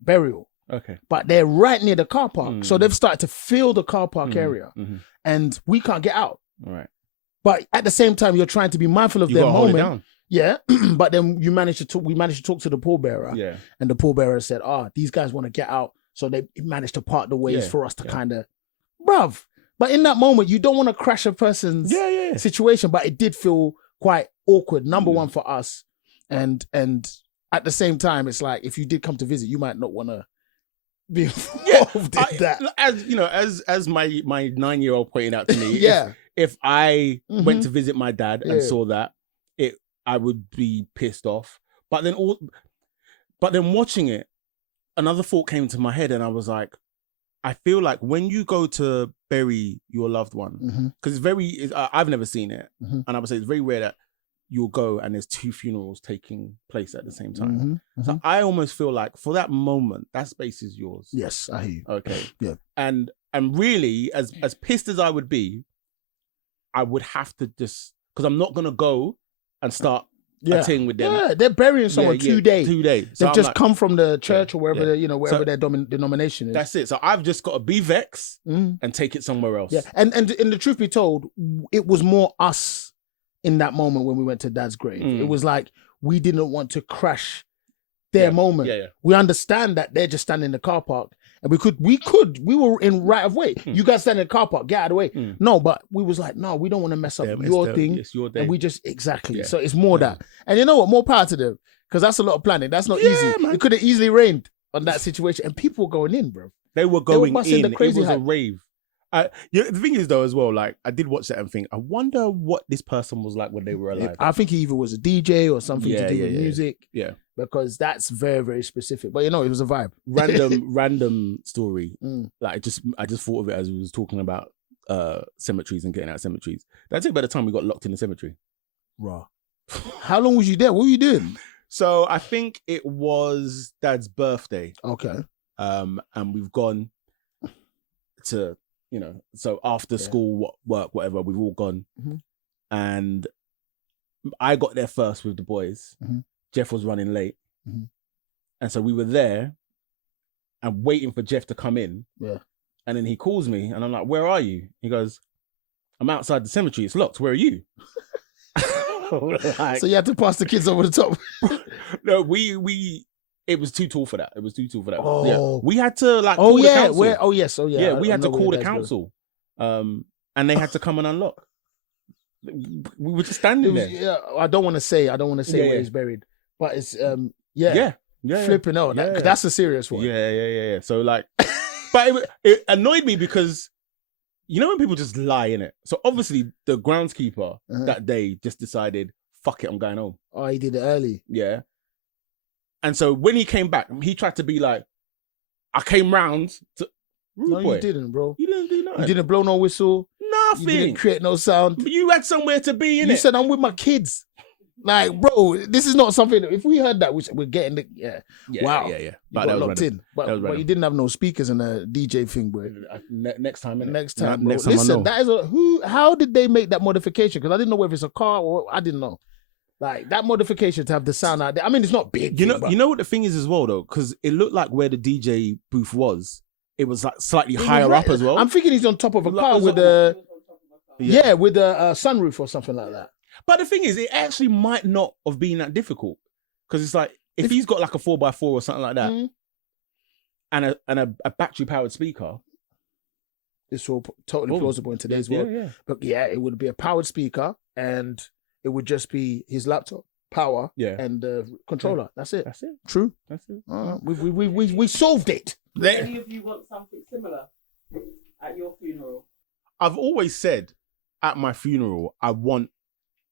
burial. Okay. But they're right near the car park. So they've started to fill the car park area. And we can't get out. All right. But at the same time, you're trying to be mindful of their moment. Yeah. But then we managed to talk to the pallbearer. Yeah. And the pallbearer said, these guys want to get out. So they managed to part the ways for us to kind of, bruv. But in that moment, you don't want to crash a person's situation, but it did feel quite awkward. Number one for us, and at the same time, it's like if you did come to visit, you might not want to be involved in that. As my 9-year-old pointed out to me, if I went to visit my dad and saw that, I would be pissed off. But then watching it, another thought came to my head, and I was like, I feel like when you go to bury your loved one, because I've never seen it, and I would say it's very rare that you'll go and there's 2 funerals taking place at the same time. So I almost feel like for that moment, that space is yours. Yes, I hear you. Okay. Yeah. And really, as pissed as I would be, I would have to just, because I'm not gonna go and start a thing with them. Yeah, they're burying someone 2 days. 2 days. They've just come from the church or wherever their denomination is. That's it. So I've just got to be vexed and take it somewhere else. Yeah, and the truth be told, it was more us in that moment when we went to Dad's grave. It was like we didn't want to crash their moment. Yeah. We understand that they're just standing in the car park. And we were in right of way. You guys stand in the car park, get out of the way. No, but we was like, no, we don't want to mess up your thing. It's your day. And we just, exactly. Yeah. So it's more that. And you know what? More power to them. Because that's a lot of planning. That's not easy. Man. It could have easily rained on that situation. And people were going in, bro. They were going in. The crazy it was a rave. The thing is, though, as well, like, I did watch that and think, I wonder what this person was like when they were alive. I think he either was a DJ or something to do with music. Yeah. Because that's very, very specific. But it was a vibe. Random story. Like I just thought of it as we was talking about cemeteries and getting out of cemeteries. That's about the time we got locked in the cemetery. Raw. How long was you there? What were you doing? So I think it was Dad's birthday. Okay. And we've gone to, so after school, work, whatever, we've all gone. And I got there first with the boys. Jeff was running late. And so we were there and waiting for Jeff to come in. Yeah. And then he calls me and I'm like, where are you? He goes, I'm outside the cemetery. It's locked. Where are you? So you had to pass the kids over the top. No, it was too tall for that. Oh. Yeah. We had to call the council. Yeah, we had to call the council. And they had to come and unlock. We were just standing there. Yeah, I don't want to say where he's buried. But it's Yeah. Yeah, Flipping out. yeah. That's a serious one. Yeah. So like, but it annoyed me because you know when people just lie in it. So obviously the groundskeeper that day just decided, fuck it, I'm going home. Oh, he did it early. Yeah. And so when he came back, he tried to be like, I came round to. No, boy, you didn't, bro. You didn't do nothing. You didn't blow no whistle. Nothing. You didn't create no sound. But you had somewhere to be in You it. said I'm with my kids. Like, bro, this is not something. If we heard that, we're getting the wow. Yeah. You But got locked in. that But was you random. didn't have no speakers and a DJ thing, boy. Next time, innit? Next time, bro. Next time I Listen, know. that is how did they make that modification? Because I didn't know whether it's a car or I didn't know. Like that modification to have the sound out there. I mean, it's not big. You know what the thing is as well though, because it looked like where the DJ booth was, it was like slightly higher up as well. I'm thinking he's on top of a Like, car was with it- a Yeah. with a sunroof or something like that. But the thing is, it actually might not have been that difficult because it's like if he's got like a 4x4 or something like that, and a battery powered speaker, It's all totally plausible in today's Yeah, world. yeah. But yeah, it would be a powered speaker and it would just be his laptop power and the controller. That's it. That's it. True. That's it. We solved it. Do any of you want something similar at your funeral? I've always said at my funeral, I want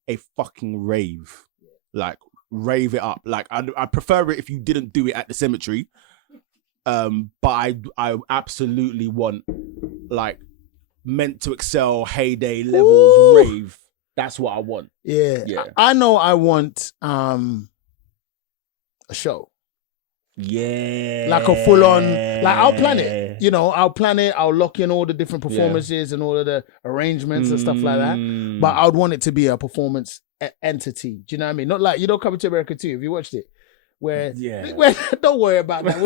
a fucking rave. Like, rave it up. Like, I prefer it if you didn't do it at the cemetery. But I absolutely want, like, meant to excel, heyday levels, rave. That's what I want. Yeah. I know I want a show. Yeah. Like a full on, like I'll plan it. You know, I'll plan it. I'll lock in all the different performances and all of the arrangements and stuff like that. But I would want it to be a performance entity. Do you know what I mean? Not like, you know, Coming to America 2, have you watched it? Where don't worry about that.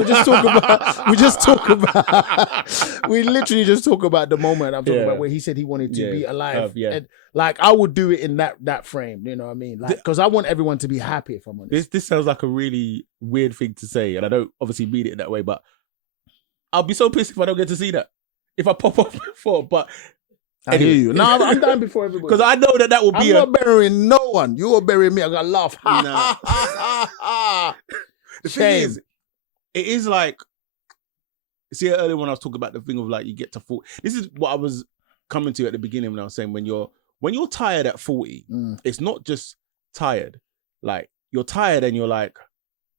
We literally just talk about the moment I'm talking about where he said he wanted to be alive. And like I would do it in that frame, you know what I mean? Like, because I want everyone to be happy, if I'm honest. This sounds like a really weird thing to say, and I don't obviously mean it that way, but I'll be so pissed if I don't get to see that. If I pop up before, but I hear you. No, I'm dying before everybody. Because I know that will be I'm not burying no one. You are burying me. I'm gonna laugh. The thing is, it is like, see earlier when I was talking about the thing of like you get to 40. This is what I was coming to at the beginning when I was saying when you're tired at 40, it's not just tired. Like you're tired and you're like,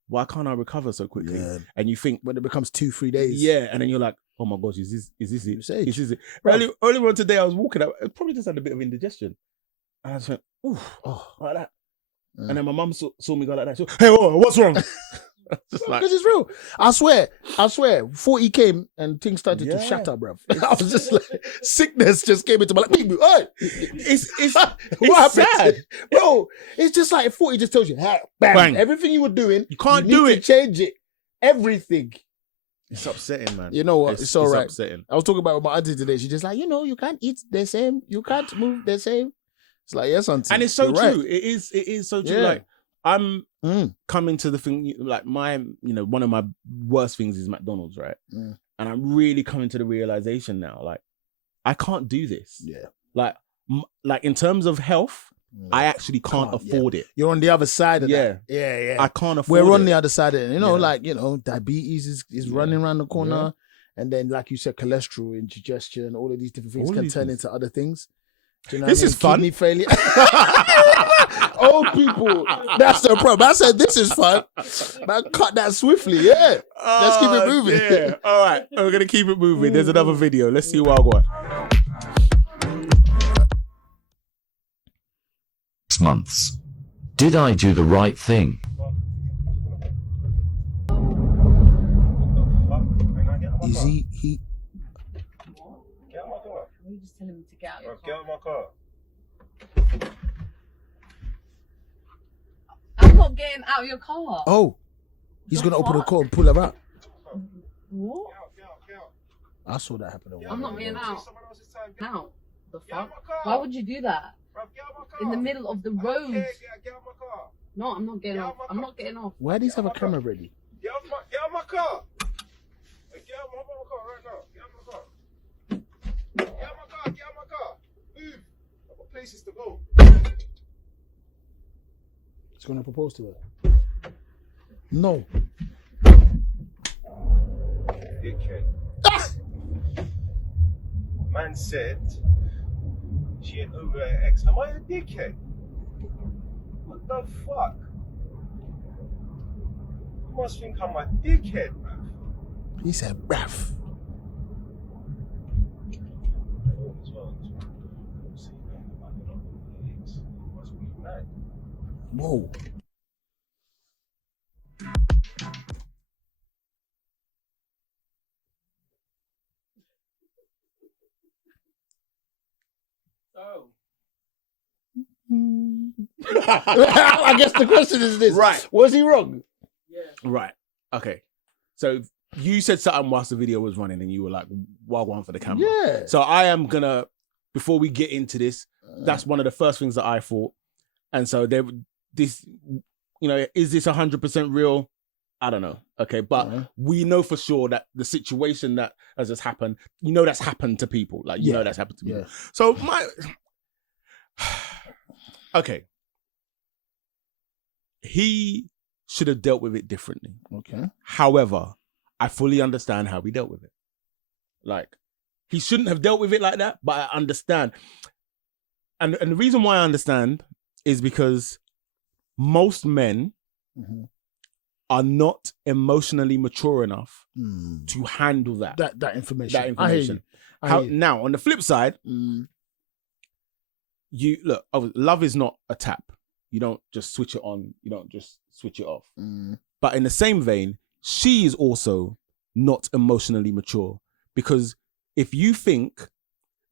why can't I recover so quickly? Yeah. And you think when it becomes 2-3 days. Yeah, and then you're like, oh my gosh, is this it? Age. Is it? Earlier on today, I was walking out. I probably just had a bit of indigestion, and I just went, ooh, like that. And then my mum saw me go like that. She went, hey, what's wrong? Just like, Because it's real. I swear, 40 came and things started to shatter, bruv. I was just like, sickness just came into my life. Hey! It's What happened? sad. Bro, it's just like 40 just tells you, bang. Everything you were doing, you can't need do to it. change it. Everything. It's upsetting, man. You know what? It's all right. Upsetting. I was talking about with my auntie today. She's just like, you can't eat the same. You can't move the same. It's like, yes, auntie. And it's so You're true. right. It is so true. Yeah. Like I'm coming to the thing, like one of my worst things is McDonald's, right? And I'm really coming to the realization now, like I can't do this. Yeah. Like in terms of health, I actually can't afford it. You're on the other side of that. Yeah. Yeah. I can't afford it. We're on the other side of it. Diabetes is running around the corner. And then, like you said, cholesterol, indigestion, all of these different things can turn into other things. Do you know This is fun. Kidney failure. Old people, that's the problem. I said, this is fun. But cut that swiftly, yeah. Let's keep it moving. Yeah. All right, we're going to keep it moving. There's another video. Let's see what I got. Months. Did I do the right thing? Is he? You just tell him to get out your car. Get out of my car. I'm not getting out of your car. Oh, he's going to open the car and pull her out. What? I saw that happen. I'm not getting out. Now, the fuck? Why would you do that? In the middle of the road. No, I'm not getting off. I'm not getting off. Why do these have a camera ready? Get out of my car. Get out of my car right now. Get out of my car. Get out of my car. Get out of my car. Move. I've got places to go. He's going to propose to her. No. dickhead. Man said she had over her ex. Am I a dickhead? What the fuck? You must think I'm a dickhead, man. He said, bruv. Whoa. I guess the question is this. Right. Was he wrong? Right. Okay. So you said something whilst the video was running and you were like, wild one for the camera. Yeah. So I am gonna, before we get into this, that's one of the first things that I thought. And so is this 100% real? I don't know. Okay. But we know for sure that the situation that has just happened, that's happened to people. Like, that's happened to people. Yeah. So okay. He should have dealt with it differently. Okay. However, I fully understand how he dealt with it. Like, he shouldn't have dealt with it like that, but I understand. And the reason why I understand is because most men are not emotionally mature enough to handle that information. That information. Now, on the flip side, love is not a tap. You don't just switch it on. You don't just switch it off. But in the same vein, she is also not emotionally mature, because if you think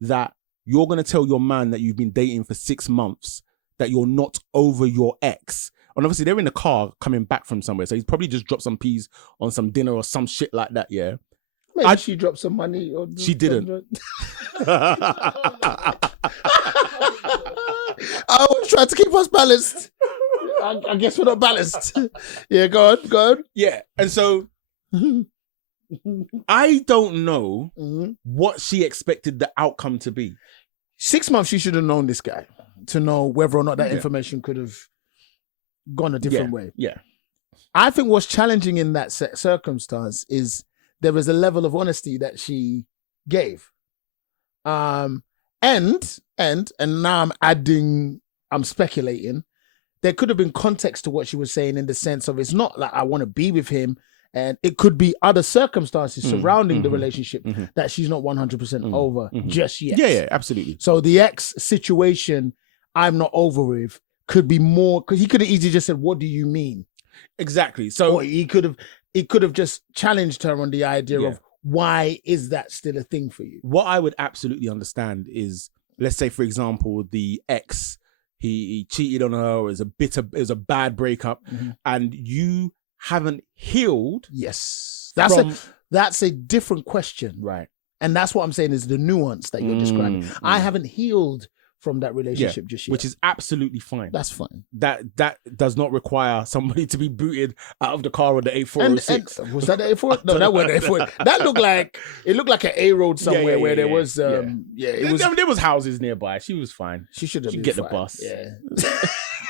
that you're going to tell your man that you've been dating for 6 months that you're not over your ex, and obviously they're in the car coming back from somewhere, so he's probably just dropped some peas on some dinner or some shit like that, yeah? Maybe she dropped some money. She didn't. I always try to keep us balanced. I guess we're not balanced. Yeah, go on. Yeah, and so I don't know what she expected the outcome to be. 6 months, she should have known this guy to know whether or not that information could have gone a different way. Yeah. I think what's challenging in that circumstance is there was a level of honesty that she gave. And now I'm speculating, there could have been context to what she was saying, in the sense of, it's not like I want to be with him, and it could be other circumstances surrounding the relationship that she's not 100% over just yet. Yeah, absolutely. So the ex situation I'm not over with could be more, because he could have easily just said, what do you mean? Exactly. So or he could have just challenged her on the idea of, why is that still a thing for you? What I would absolutely understand is, let's say, for example, the ex, he cheated on her, it was a bad breakup, and you haven't healed. Yes. That's a different question. Right. And that's what I'm saying is the nuance that you're describing. I haven't healed from that relationship just yet. Which is absolutely fine. That's fine. That does not require somebody to be booted out of the car on the A406. And was that the A4? No, that wasn't the A4. That looked like an A road somewhere where there was there was houses nearby. She was fine. She should have get fine. the bus. Yeah.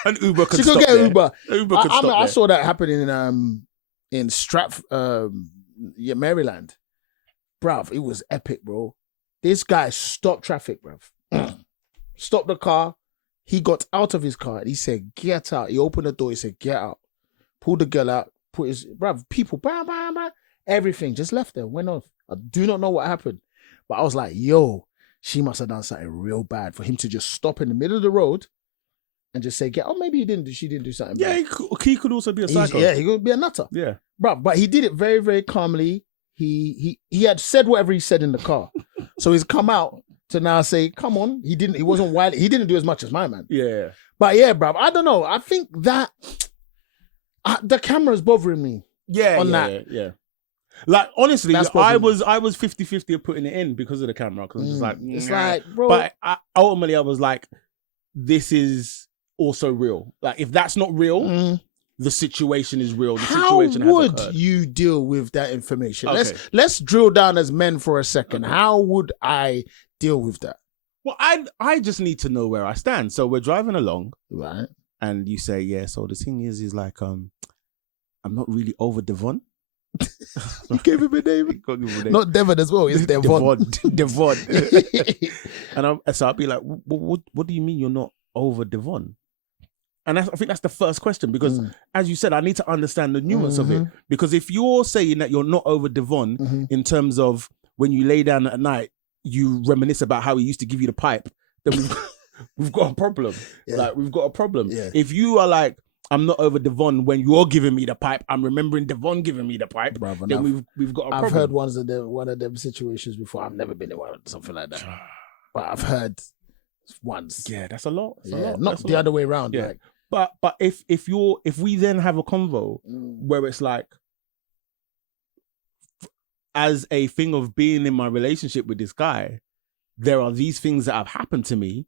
An Uber could she stop could get there. Uber. Uber could stop there. I saw that happening in Maryland. Bruv, it was epic, bro. This guy stopped traffic, bruv. Stopped the car. He got out of his car and he said, get out. He opened the door. He said, get out. Pulled the girl out. Put his, bruv, people, everything just left there. Went off. I do not know what happened. But I was like, yo, she must have done something real bad for him to just stop in the middle of the road and just say, get out. Maybe she didn't do something bad. He could also be a psycho. He could be a nutter. Yeah. Bruv, but he did it very, very calmly. He had said whatever he said in the car. So he's come out to now say, come on. He wasn't wild. He didn't do as much as my man. Yeah. But yeah, bruv, I don't know. I think that the camera's bothering me. Yeah. Like, honestly, I was 50-50 of putting it in because of the camera. Because I'm just like, it's like, bro. But ultimately, I was like, this is also real. Like, if that's not real, the situation is real. The situation has occurred. How would you deal with that information? Okay. Let's drill down as men for a second. Okay. How would I deal with that? Well, I just need to know where I stand. So we're driving along, right? And you say, yeah. So the thing is like, I'm not really over Devon. You gave him a name. Can't give him a name. Not Devon as well. It's Devon. Devon. So I'll be like, what do you mean you're not over Devon? And I think that's the first question, because as you said, I need to understand the nuance of it. Because if you're saying that you're not over Devon in terms of when you lay down at night, you reminisce about how he used to give you the pipe, then we've got a problem. Yeah. Like, we've got a problem. Yeah. If you are like, I'm not over Devon when you're giving me the pipe, I'm remembering Devon giving me the pipe, Brother, then we've got a problem. I've heard one of them situations before. I've never been in something like that. But I've heard once. Yeah, that's a lot. That's a lot. Not That's a the lot. other way around. Yeah. Like, But if we then have a convo where it's like, as a thing of being in my relationship with this guy, there are these things that have happened to me,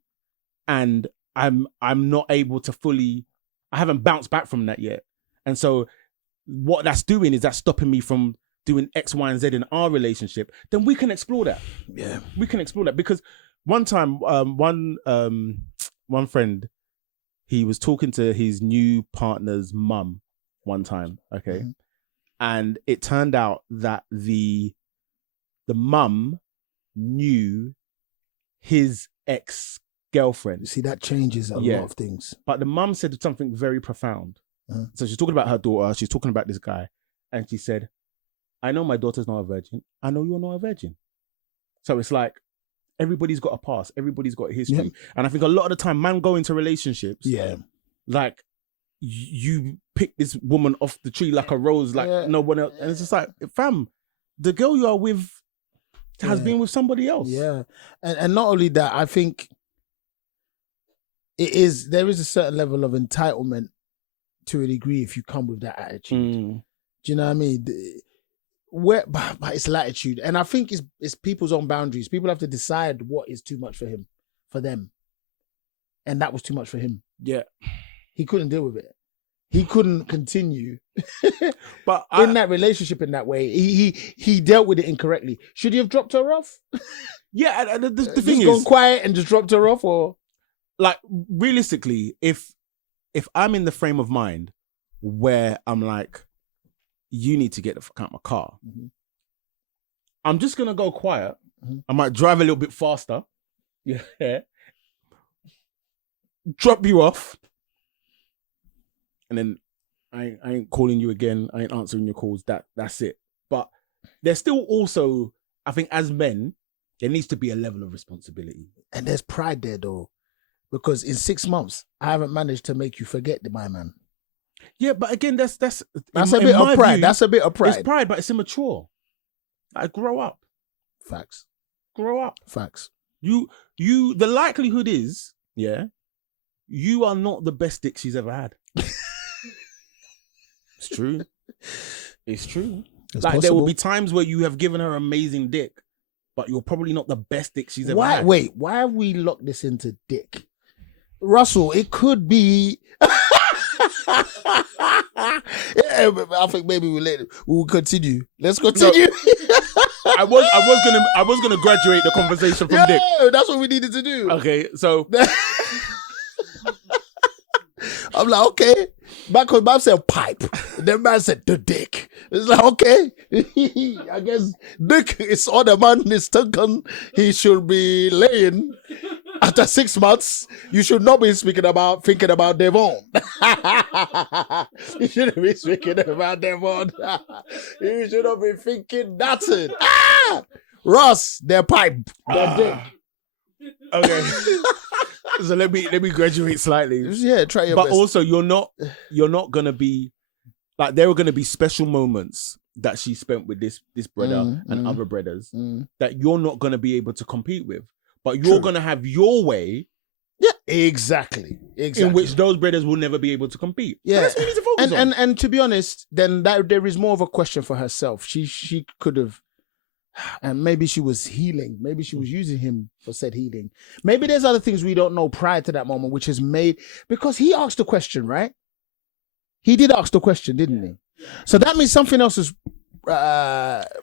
and I'm not able to fully, I haven't bounced back from that yet. And so what that's doing is that's stopping me from doing X, Y, and Z in our relationship. Then we can explore that. Yeah. We can explore that, because one time, one friend, he was talking to his new partner's mum one time, okay? And it turned out that the mum knew his ex-girlfriend. You see, that changes a lot of things. But the mum said something very profound. So she's talking about her daughter, she's talking about this guy, and she said, I know my daughter's not a virgin. I know you're not a virgin. So it's like, everybody's got a past. Everybody's got a history. Yeah. And I think a lot of the time, man go into relationships. Yeah. Like, you pick this woman off the tree like a rose, like no one else. And it's just like, fam, the girl you are with has been with somebody else. Yeah. And not only that, I think there is a certain level of entitlement to a degree if you come with that attitude. Do you know what I mean? But it's latitude, and I think it's people's own boundaries. People have to decide what is too much for them, and that was too much for him. Yeah, he couldn't deal with it. He couldn't continue, but in that relationship in that way. He dealt with it incorrectly. Should he have dropped her off? Yeah, and the thing is, gone quiet and just dropped her off, or like realistically, if I'm in the frame of mind where I'm like, you need to get the fuck out of my car. I'm just going to go quiet. I might drive a little bit faster. Yeah. Drop you off. And then I ain't calling you again. I ain't answering your calls. That's it. But there's still also, I think as men, there needs to be a level of responsibility. And there's pride there though. Because in 6 months, I haven't managed to make you forget my man. Yeah, but again, that's a bit of pride. That's a bit of pride. It's pride, but it's immature. Like, grow up. Facts. Grow up. Facts. The likelihood is, you are not the best dick she's ever had. It's true. It's true. It's like, possible. there will be times where you have given her amazing dick, but you're probably not the best dick she's ever had. Wait, why have we locked this into dick? Russell, it could be... Yeah, I think maybe we'll continue. Let's continue. No, I was gonna graduate the conversation from dick. That's what we needed to do. Okay, so I'm like, okay. Because man said pipe. Then man said the dick. It's like, okay. I guess dick is on the man is thinking he should be laying. After 6 months, you should not be thinking about Devon. You shouldn't be speaking about Devon. You should not be thinking nothing. Ross, their pipe. Their dick. Okay. So let me graduate slightly. Yeah, try your best. But also, you're not gonna be like, there are gonna be special moments that she spent with this brother and other brothers that you're not gonna be able to compete with. But you're going to have your way. Yeah, exactly. In which those brothers will never be able to compete. Yeah. That's what we need to focus on. And to be honest, then there is more of a question for herself. She could have, and maybe she was healing. Maybe she was using him for said healing. Maybe there's other things we don't know prior to that moment, which has made, because he asked the question, right? He did ask the question, didn't he? So that means something else is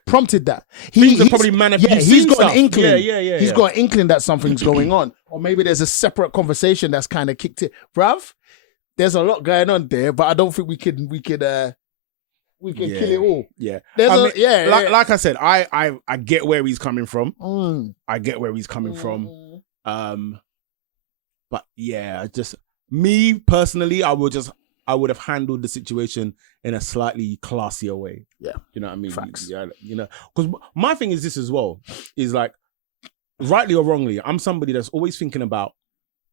prompted that. Things are probably manifesting. Yeah, he's got an inkling. Yeah. He's got an inkling that something's going on. Or maybe there's a separate conversation that's kind of kicked in. Bruv, there's a lot going on there, but I don't think we could we can kill it all. Yeah. There's like I said, I get where he's coming from. I get where he's coming from. But yeah, just me personally, I would have handled the situation in a slightly classier way. Yeah. You know what I mean? Facts. Yeah, you know, because my thing is this as well, is like, rightly or wrongly, I'm somebody that's always thinking about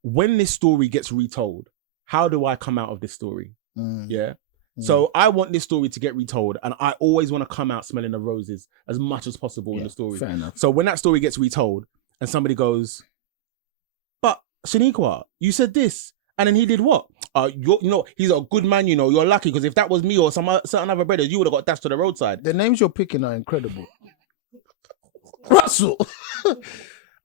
when this story gets retold, how do I come out of this story? Yeah. So I want this story to get retold, and I always want to come out smelling the roses as much as possible in the story. Fair enough. So when that story gets retold and somebody goes, but Shaniqua, you said this, and then he did what? He's a good man, you know, you're lucky, because if that was me or some certain other brothers, you would have got dashed to the roadside. The names you're picking are incredible. Russell.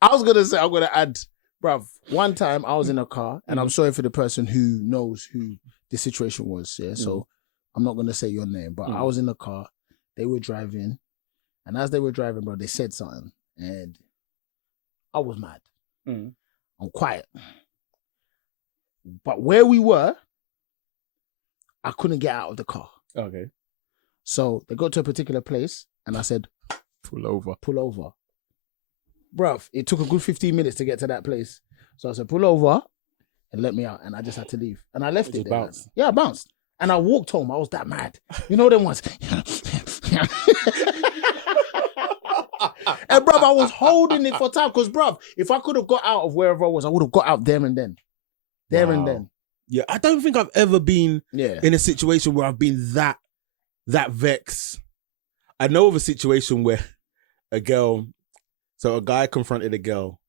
I was going to say, I'm going to add, bruv, one time I was in a car, and I'm sorry for the person who knows who the situation was, yeah? So I'm not going to say your name, but I was in the car, they were driving, and as they were driving, bro, they said something, and I was mad. I'm quiet. But where we were, I couldn't get out of the car. Okay. So they got to a particular place, and I said, pull over. Bruv, it took a good 15 minutes to get to that place. So I said, pull over and let me out. And I just had to leave. And I left it there. Bounced. Yeah, I bounced. And I walked home. I was that mad. You know them ones? And bruv, I was holding it for time. Because bruv, if I could have got out of wherever I was, I would have got out there and then. And then. Yeah, I don't think I've ever been in a situation where I've been that vexed. I know of a situation where a guy confronted a girl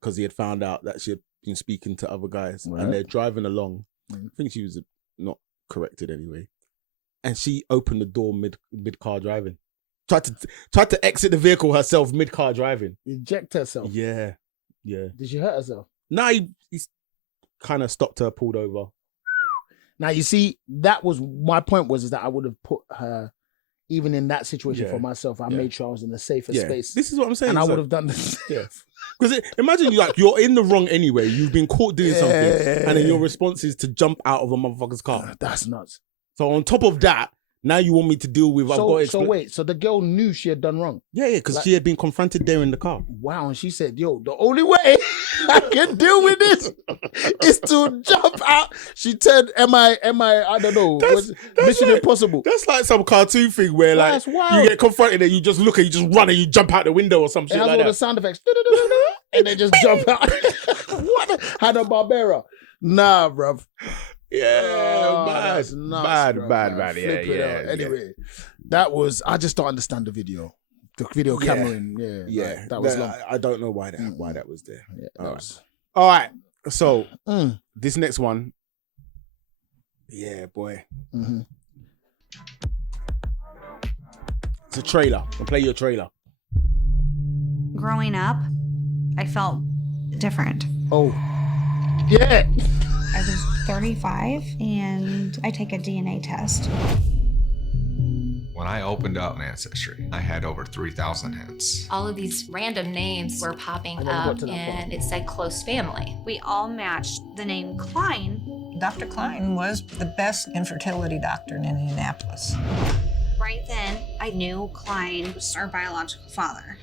because he had found out that she had been speaking to other guys, and they're driving along. I think she was not corrected anyway, and she opened the door mid car driving. Tried to exit the vehicle herself mid car driving. Eject herself. Yeah. Did she hurt herself? No, he kind of stopped her, pulled over. Now you see, that was my point. Was that I would have put her. Even in that situation for myself, I made sure I was in a safer space. This is what I'm saying. And I would have done this. Because imagine you're in the wrong anyway. You've been caught doing something, and then your response is to jump out of a motherfucker's car. That's nuts. So on top of that, now you want me to deal with... So the girl knew she had done wrong? Yeah, because she had been confronted there in the car. Wow, and she said, yo, the only way I can deal with this is to jump out. She said, I don't know, Mission Impossible. That's like some cartoon thing where like you get confronted and you just look and you just run and you jump out the window or some shit like that. All the sound effects. And then just jump out. What? Hanna-Barbera. Nah, bruv. Yeah, bad. Yeah. Anyway, that was. I just don't understand the video. The video camera. Yeah. That was long. I don't know why that was there. Yeah, all right. So this next one. Yeah, boy. It's a trailer. I'll play your trailer. Growing up, I felt different. Oh, yeah. I was 35 and I take a DNA test. When I opened up Ancestry, I had over 3,000 hits. All of these random names were popping up and it said close family. We all matched the name Klein. Dr. Klein was the best infertility doctor in Indianapolis. Right then, I knew Klein was our biological father.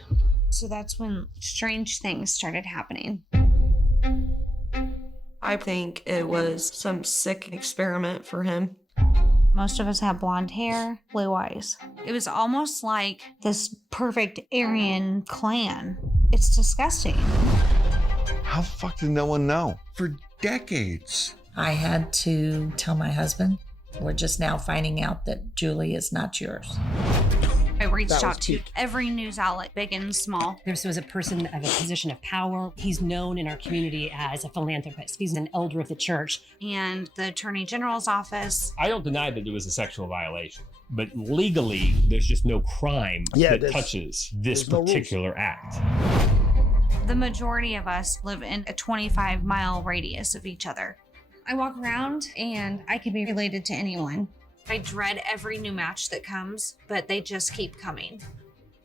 So that's when strange things started happening. I think it was some sick experiment for him. Most of us had blonde hair, blue eyes. It was almost like this perfect Aryan clan. It's disgusting. How the fuck did no one know? For decades. I had to tell my husband, we're just now finding out that Julie is not yours. I reached out to every news outlet, big and small. This was a person of a position of power. He's known in our community as a philanthropist. He's an elder of the church. And the Attorney General's office. I don't deny that it was a sexual violation, but legally, there's just no crime that touches this particular act. The majority of us live in a 25-mile radius of each other. I walk around and I can be related to anyone. I dread every new match that comes, but they just keep coming.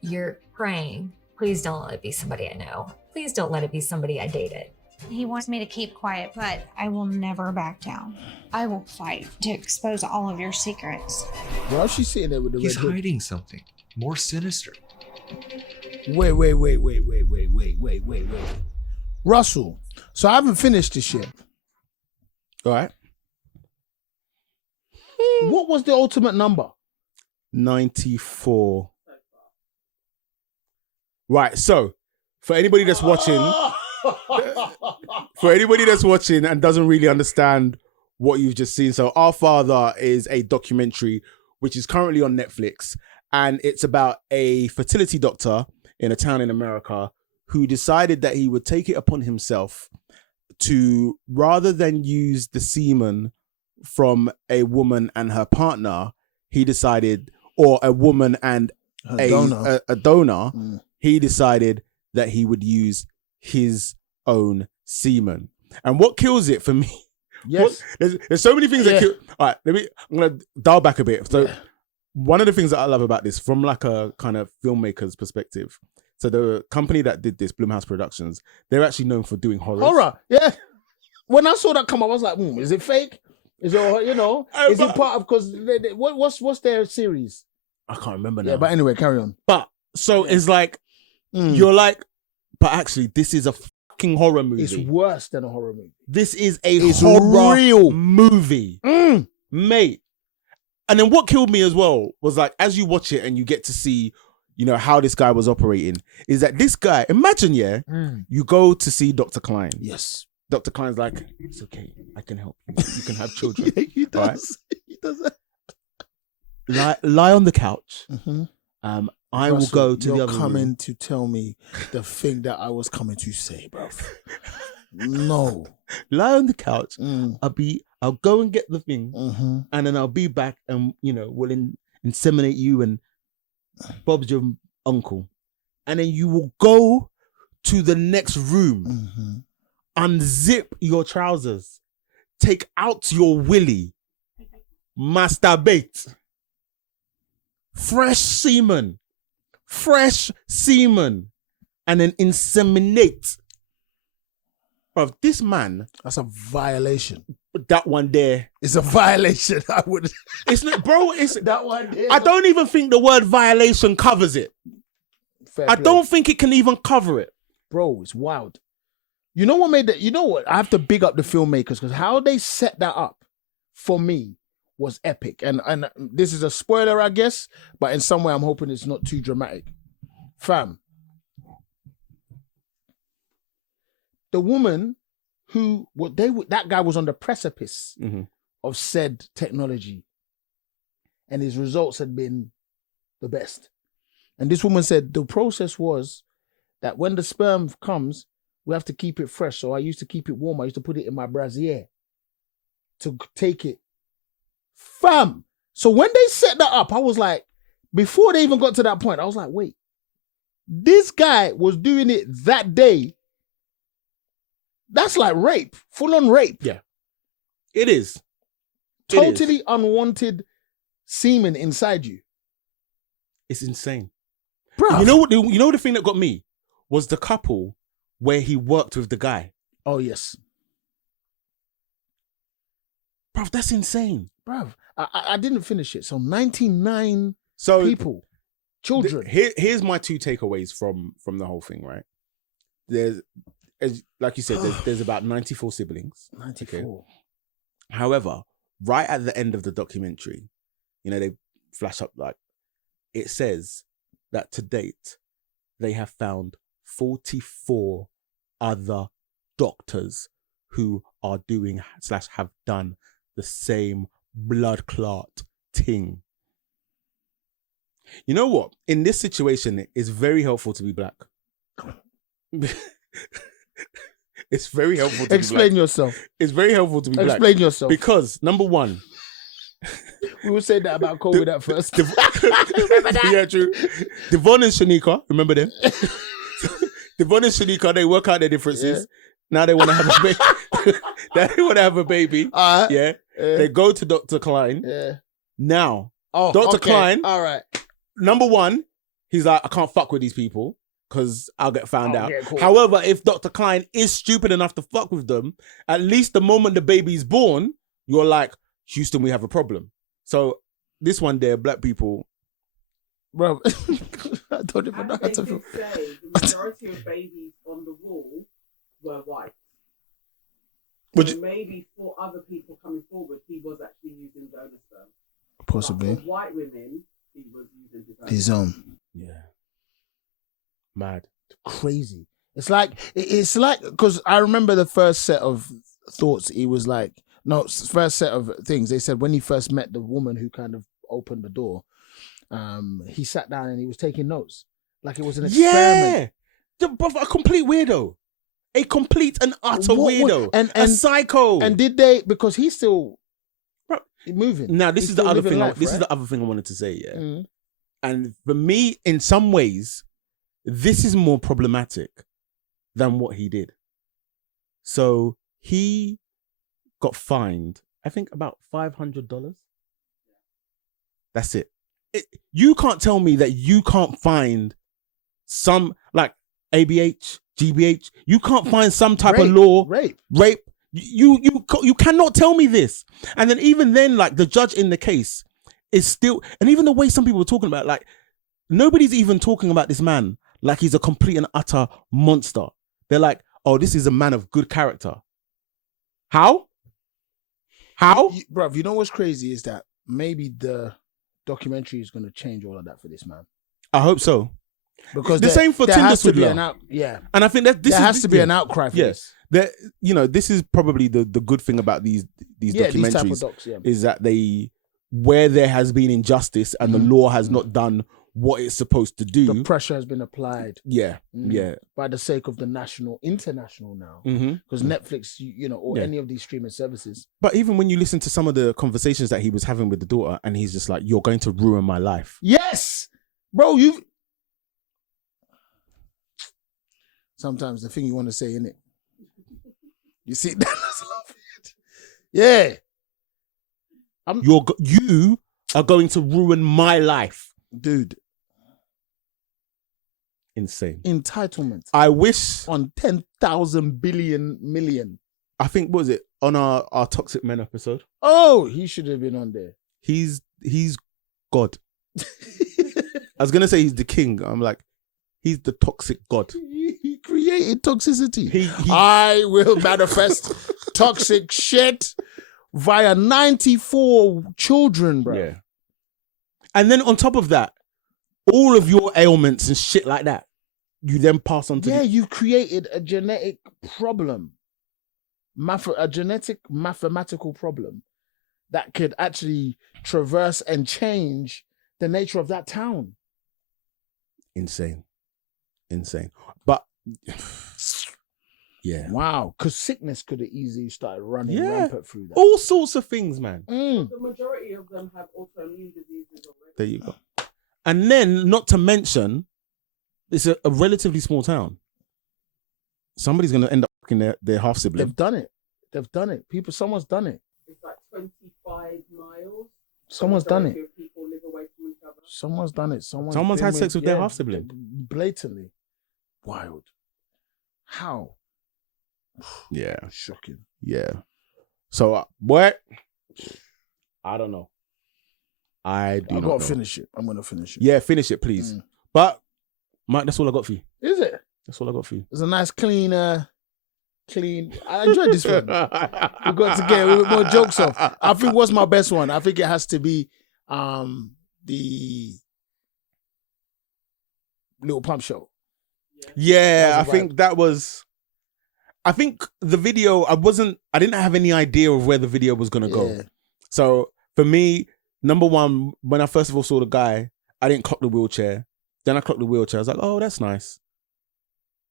You're praying, please don't let it be somebody I know. Please don't let it be somebody I dated. He wants me to keep quiet, but I will never back down. I will fight to expose all of your secrets. Why is she sitting there with the He's red hood? hiding something more sinister. Wait. Russell, so I haven't finished this yet. All right. What was the ultimate number? 94. Right, so for anybody that's watching, and doesn't really understand what you've just seen, so Our Father is a documentary which is currently on Netflix, and it's about a fertility doctor in a town in America who decided that he would take it upon himself to, rather than use the semen from a woman and her partner, he decided, or a woman and a donor, he decided that he would use his own semen. And what kills it for me, there's so many things that kill. All right, I'm gonna dial back a bit. So one of the things that I love about this, from like a kind of filmmaker's perspective, so the company that did this, Blumhouse Productions, they're actually known for doing horror. Yeah. When I saw that come up, I was like, is it fake? Is it, is it part of, because what's their series? I can't remember now. Yeah, but anyway, carry on. But so it's like, you're like, but actually, this is a fucking horror movie. It's worse than a horror movie. This is a horror real movie, mate. And then what killed me as well was, like, as you watch it and you get to see, how this guy was operating, is that this guy, imagine, you go to see Dr. Klein. Yes. Dr. Klein's like, it's okay, I can help you. You can have children. Yeah, he does. Right? He does that. Lie on the couch. I will Russell, go to the you're other coming room. to tell me the thing that I was coming to say, bro. No. Lie on the couch. I'll go and get the thing, and then I'll be back, and we'll inseminate you, and Bob's your uncle, and then you will go to the next room, unzip your trousers, take out your willy, masturbate, fresh semen, and then inseminate. Bro, this man, that's a violation. That one there, it's a violation. I would. It's not, bro. It's that one there. I don't even think the word violation covers it. I don't think it can even cover it, bro. It's wild. You know what made that? You know what? I have to big up the filmmakers, because how they set that up for me was epic. And this is a spoiler, I guess, but in some way I'm hoping it's not too dramatic. Fam, the woman who that guy was on the precipice of said technology, and his results had been the best. And this woman said the process was that when the sperm comes, we have to keep it fresh. So I used to keep it warm. I used to put it in my brassiere to take it. Fam. So when they set that up, I was like, before they even got to that point, I was like, wait, this guy was doing it that day. That's like rape, full on rape. Yeah, it is. Totally unwanted semen inside you. It's insane. Bro, you know what? You know the thing that got me was the couple where he worked with the guy. Oh yes, bro, that's insane, bro. I didn't finish it. So 99 people, children. Here's my two takeaways from the whole thing. Right, like you said, there's about 94 siblings. 94. Okay? However, right at the end of the documentary, they flash up, like, it says that to date, they have found 44 other doctors who are doing / have done the same blood clot thing. You know what? In this situation, it's very helpful to be black. It's very helpful to Explain be black. yourself. It's very helpful to be black. Explain yourself. Because, number one, we were saying that about COVID at first. Remember that? Yeah, true. Devon and Shanika, remember them? Devon and Shanika, they work out their differences. Yeah. Now they want to have a baby. Now they want to have a baby. Yeah. They go to Dr. Klein. Yeah. Now, Dr. Klein. All right. Number one, he's like, I can't fuck with these people. because I'll get found I'll out. get caught. However, if Dr. Klein is stupid enough to fuck with them, at least the moment the baby's born, you're like, Houston, we have a problem. So this one there, black people. Bro, I don't even know how to feel. Say the majority of babies on the wall were white. So maybe for other people coming forward, he was actually using donor sperm. Possibly. But for white women, he was using His own. Yeah. Mad. Crazy. It's like, because I remember the first set of thoughts, he was like, first set of things, they said when he first met the woman who kind of opened the door, he sat down and he was taking notes. Like it was an experiment. Yeah. A complete weirdo. A complete and utter weirdo. And a psycho. And did they, because he's still moving. Now, this is the other thing. This is the other thing I wanted to say, yeah. Mm-hmm. And for me, in some ways, this is more problematic than what he did. So he got fined, I think about $500. That's it. You can't tell me that you can't find some, like ABH, GBH, you can't find some type of law. Rape. You cannot tell me this. And then even then, like the judge in the case is still, and even the way some people were talking about, like nobody's even talking about this man like he's a complete and utter monster. They're like, oh, this is a man of good character. How? Bruv, you know what's crazy is that maybe the documentary is going to change all of that for this man. I hope so. Because the same for Tinder Swindler. And I think that there has to be an outcry for this. This is probably the good thing about these documentaries these type of docs, is that where there has been injustice and the law has not done what it's supposed to do. The pressure has been applied. Yeah. By the sake of the international now. Because Netflix, or any of these streaming services. But even when you listen to some of the conversations that he was having with the daughter, and he's just like, "You're going to ruin my life." Yes, bro. Sometimes the thing you want to say, innit? You see, that's it. Yeah. You are going to ruin my life, dude. Insane. Entitlement. I wish on 10,000 billion million. I think, what was it on our Toxic Men episode? Oh, he should have been on there. He's God. I was gonna say he's the king. I'm like, he's the toxic God. He created toxicity. I will manifest toxic shit via 94 children, bro. Yeah. And then on top of that, all of your ailments and shit like that, you then pass on to you created a genetic problem. A genetic mathematical problem that could actually traverse and change the nature of that town. Insane. But yeah. Wow. Because sickness could have easily started running rampant through that. All sorts of things, man. The majority of them have autoimmune diseases already. There you go. And then, not to mention, it's a relatively small town. Somebody's going to end up fucking their half sibling. They've done it. Someone's done it. It's like 25 miles. Someone's done it. People live away from each other. Someone's done it. Someone's had sex with their half sibling. Blatantly. Wild. How? Yeah. Shocking. Yeah. So, what? I don't know. I'm going to finish it. Yeah, finish it, please. But, Mike, that's all I got for you. Is it? That's all I got for you. It's a nice clean. I enjoyed this one. We've got to get a little more jokes off. I think what's my best one? I think it has to be the Little Pump Show. Yeah, I think that was. I think the video. I didn't have any idea of where the video was gonna go. So for me, number one, when I first of all saw the guy, I didn't clock the wheelchair. Then I clocked the wheelchair. I was like, oh, that's nice.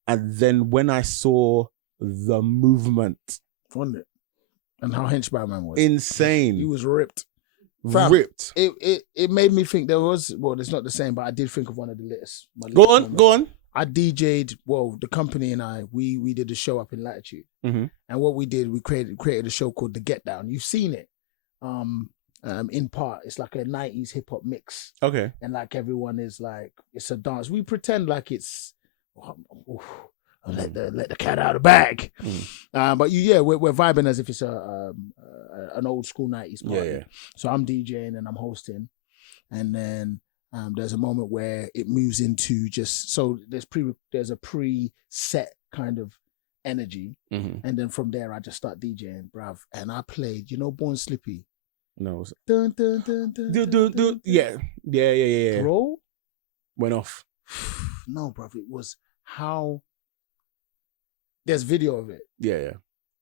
And then when I saw the movement, wasn't it? And how henchman man was insane. He was ripped. Ripped. It made me think it's not the same, but I did think of one of the latest. Go on. I DJ'd, the company and I, we did a show up in Latitude. Mm-hmm. And what we did, we created a show called The Get Down. You've seen it. In part, it's like a 90s hip hop mix. Okay. And like everyone is like, it's a dance. We pretend like it's I'll let the cat out of the bag. But we're vibing as if it's an old school 90s party. Yeah. So I'm DJing and I'm hosting, and then there's a moment where it moves into there's a pre-set kind of energy, and then from there I just start DJing, bruv. And I played, Born Slippy. No. Dun, dun, dun, dun, dun, dun, dun. Yeah. Bro, went off. No, bruv. It was how. There's video of it. Yeah.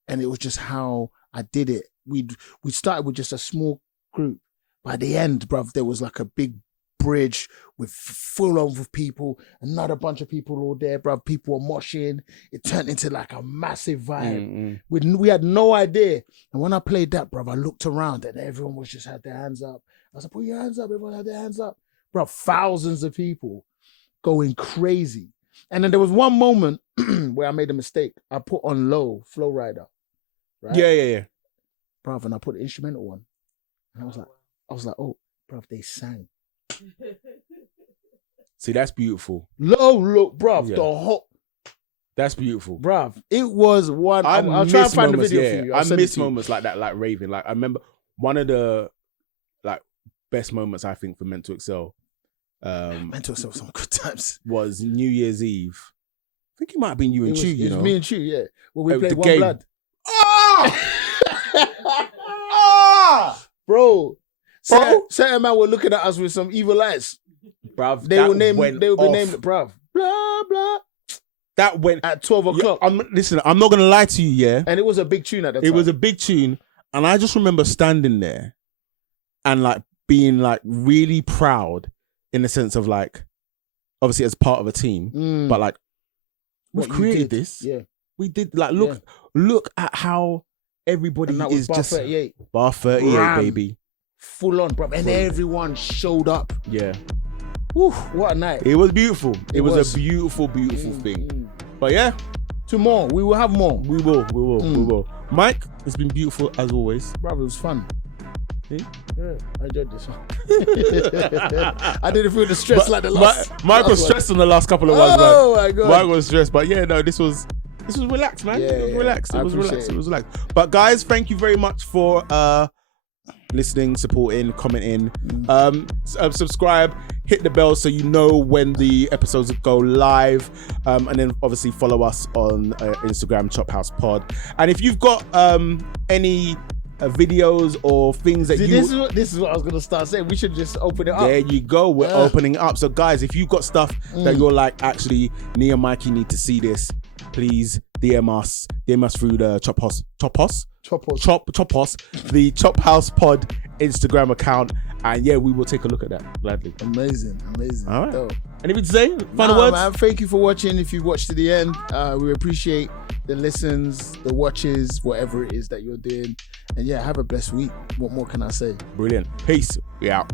And it was just how I did it. We started with just a small group. By the end, bruv, there was like a big bridge with full of people, another bunch of people all there, bruv. People were moshing. It turned into like a massive vibe. We had no idea. And when I played that, bruv, I looked around and everyone was just had their hands up. I was like, put your hands up. Everyone had their hands up. Bruv, thousands of people going crazy. And then there was one moment where I made a mistake. I put on low Flow Rider. Right? Yeah. Bruv, and I put the instrumental on. And I was like, oh, bruv, they sang. See, that's beautiful. Look, bruv, the whole. That's beautiful. Bruv, it was one. I'll try and find the video for you. I miss moments like that, like raving. Like, I remember one of the best moments, I think, for Mental Excel. Mental Excel, some good times. Was New Year's Eve. I think it might have been you and Chew, It was me and Chew, yeah. Well, we played the One game. Blood. Bro. Certain man were looking at us with some evil eyes. Bruv, They will be named, bruv. Blah, blah. That went at 12 o'clock. Listen, I'm not going to lie to you, yeah? And it was a big tune at the time. It was a big tune. And I just remember standing there and like being like really proud in the sense of like, obviously as part of a team, but like, we've created this. Yeah. We did like, look at how everybody and that is was just. 38. Bar 38, baby. Full on, bro. And everyone showed up. Yeah. Woo, what a night. It was beautiful. It was a beautiful thing. But yeah. Tomorrow, we will have more. We will. Mike, it's been beautiful as always. Brother, it was fun. See? Yeah, I enjoyed this one. I didn't feel the stress like the last. Mike was stressed on the last couple of ones, man. Oh my God. Mike was stressed. But yeah, no, this was relaxed, man. It was relaxed. It was relaxed. But guys, thank you very much for listening, supporting, commenting. Subscribe, hit the bell so you know when the episodes go live, and then obviously follow us on Instagram, ChopHouse Pod. And if you've got any videos or things that this is what I was gonna start saying. We should just open it up. There you go. We're opening it up. So guys, if you've got stuff that you're like, actually, Nia and Mikey need to see this, please DM us through the ChopHouse, the ChopHouse Pod Instagram account, and yeah, we will take a look at that gladly. Amazing. All right. Dope. Anything to say? Final words? Man, thank you for watching. If you watched to the end, we appreciate the listens, the watches, whatever it is that you're doing, and yeah, have a blessed week. What more can I say? Brilliant. Peace. We out.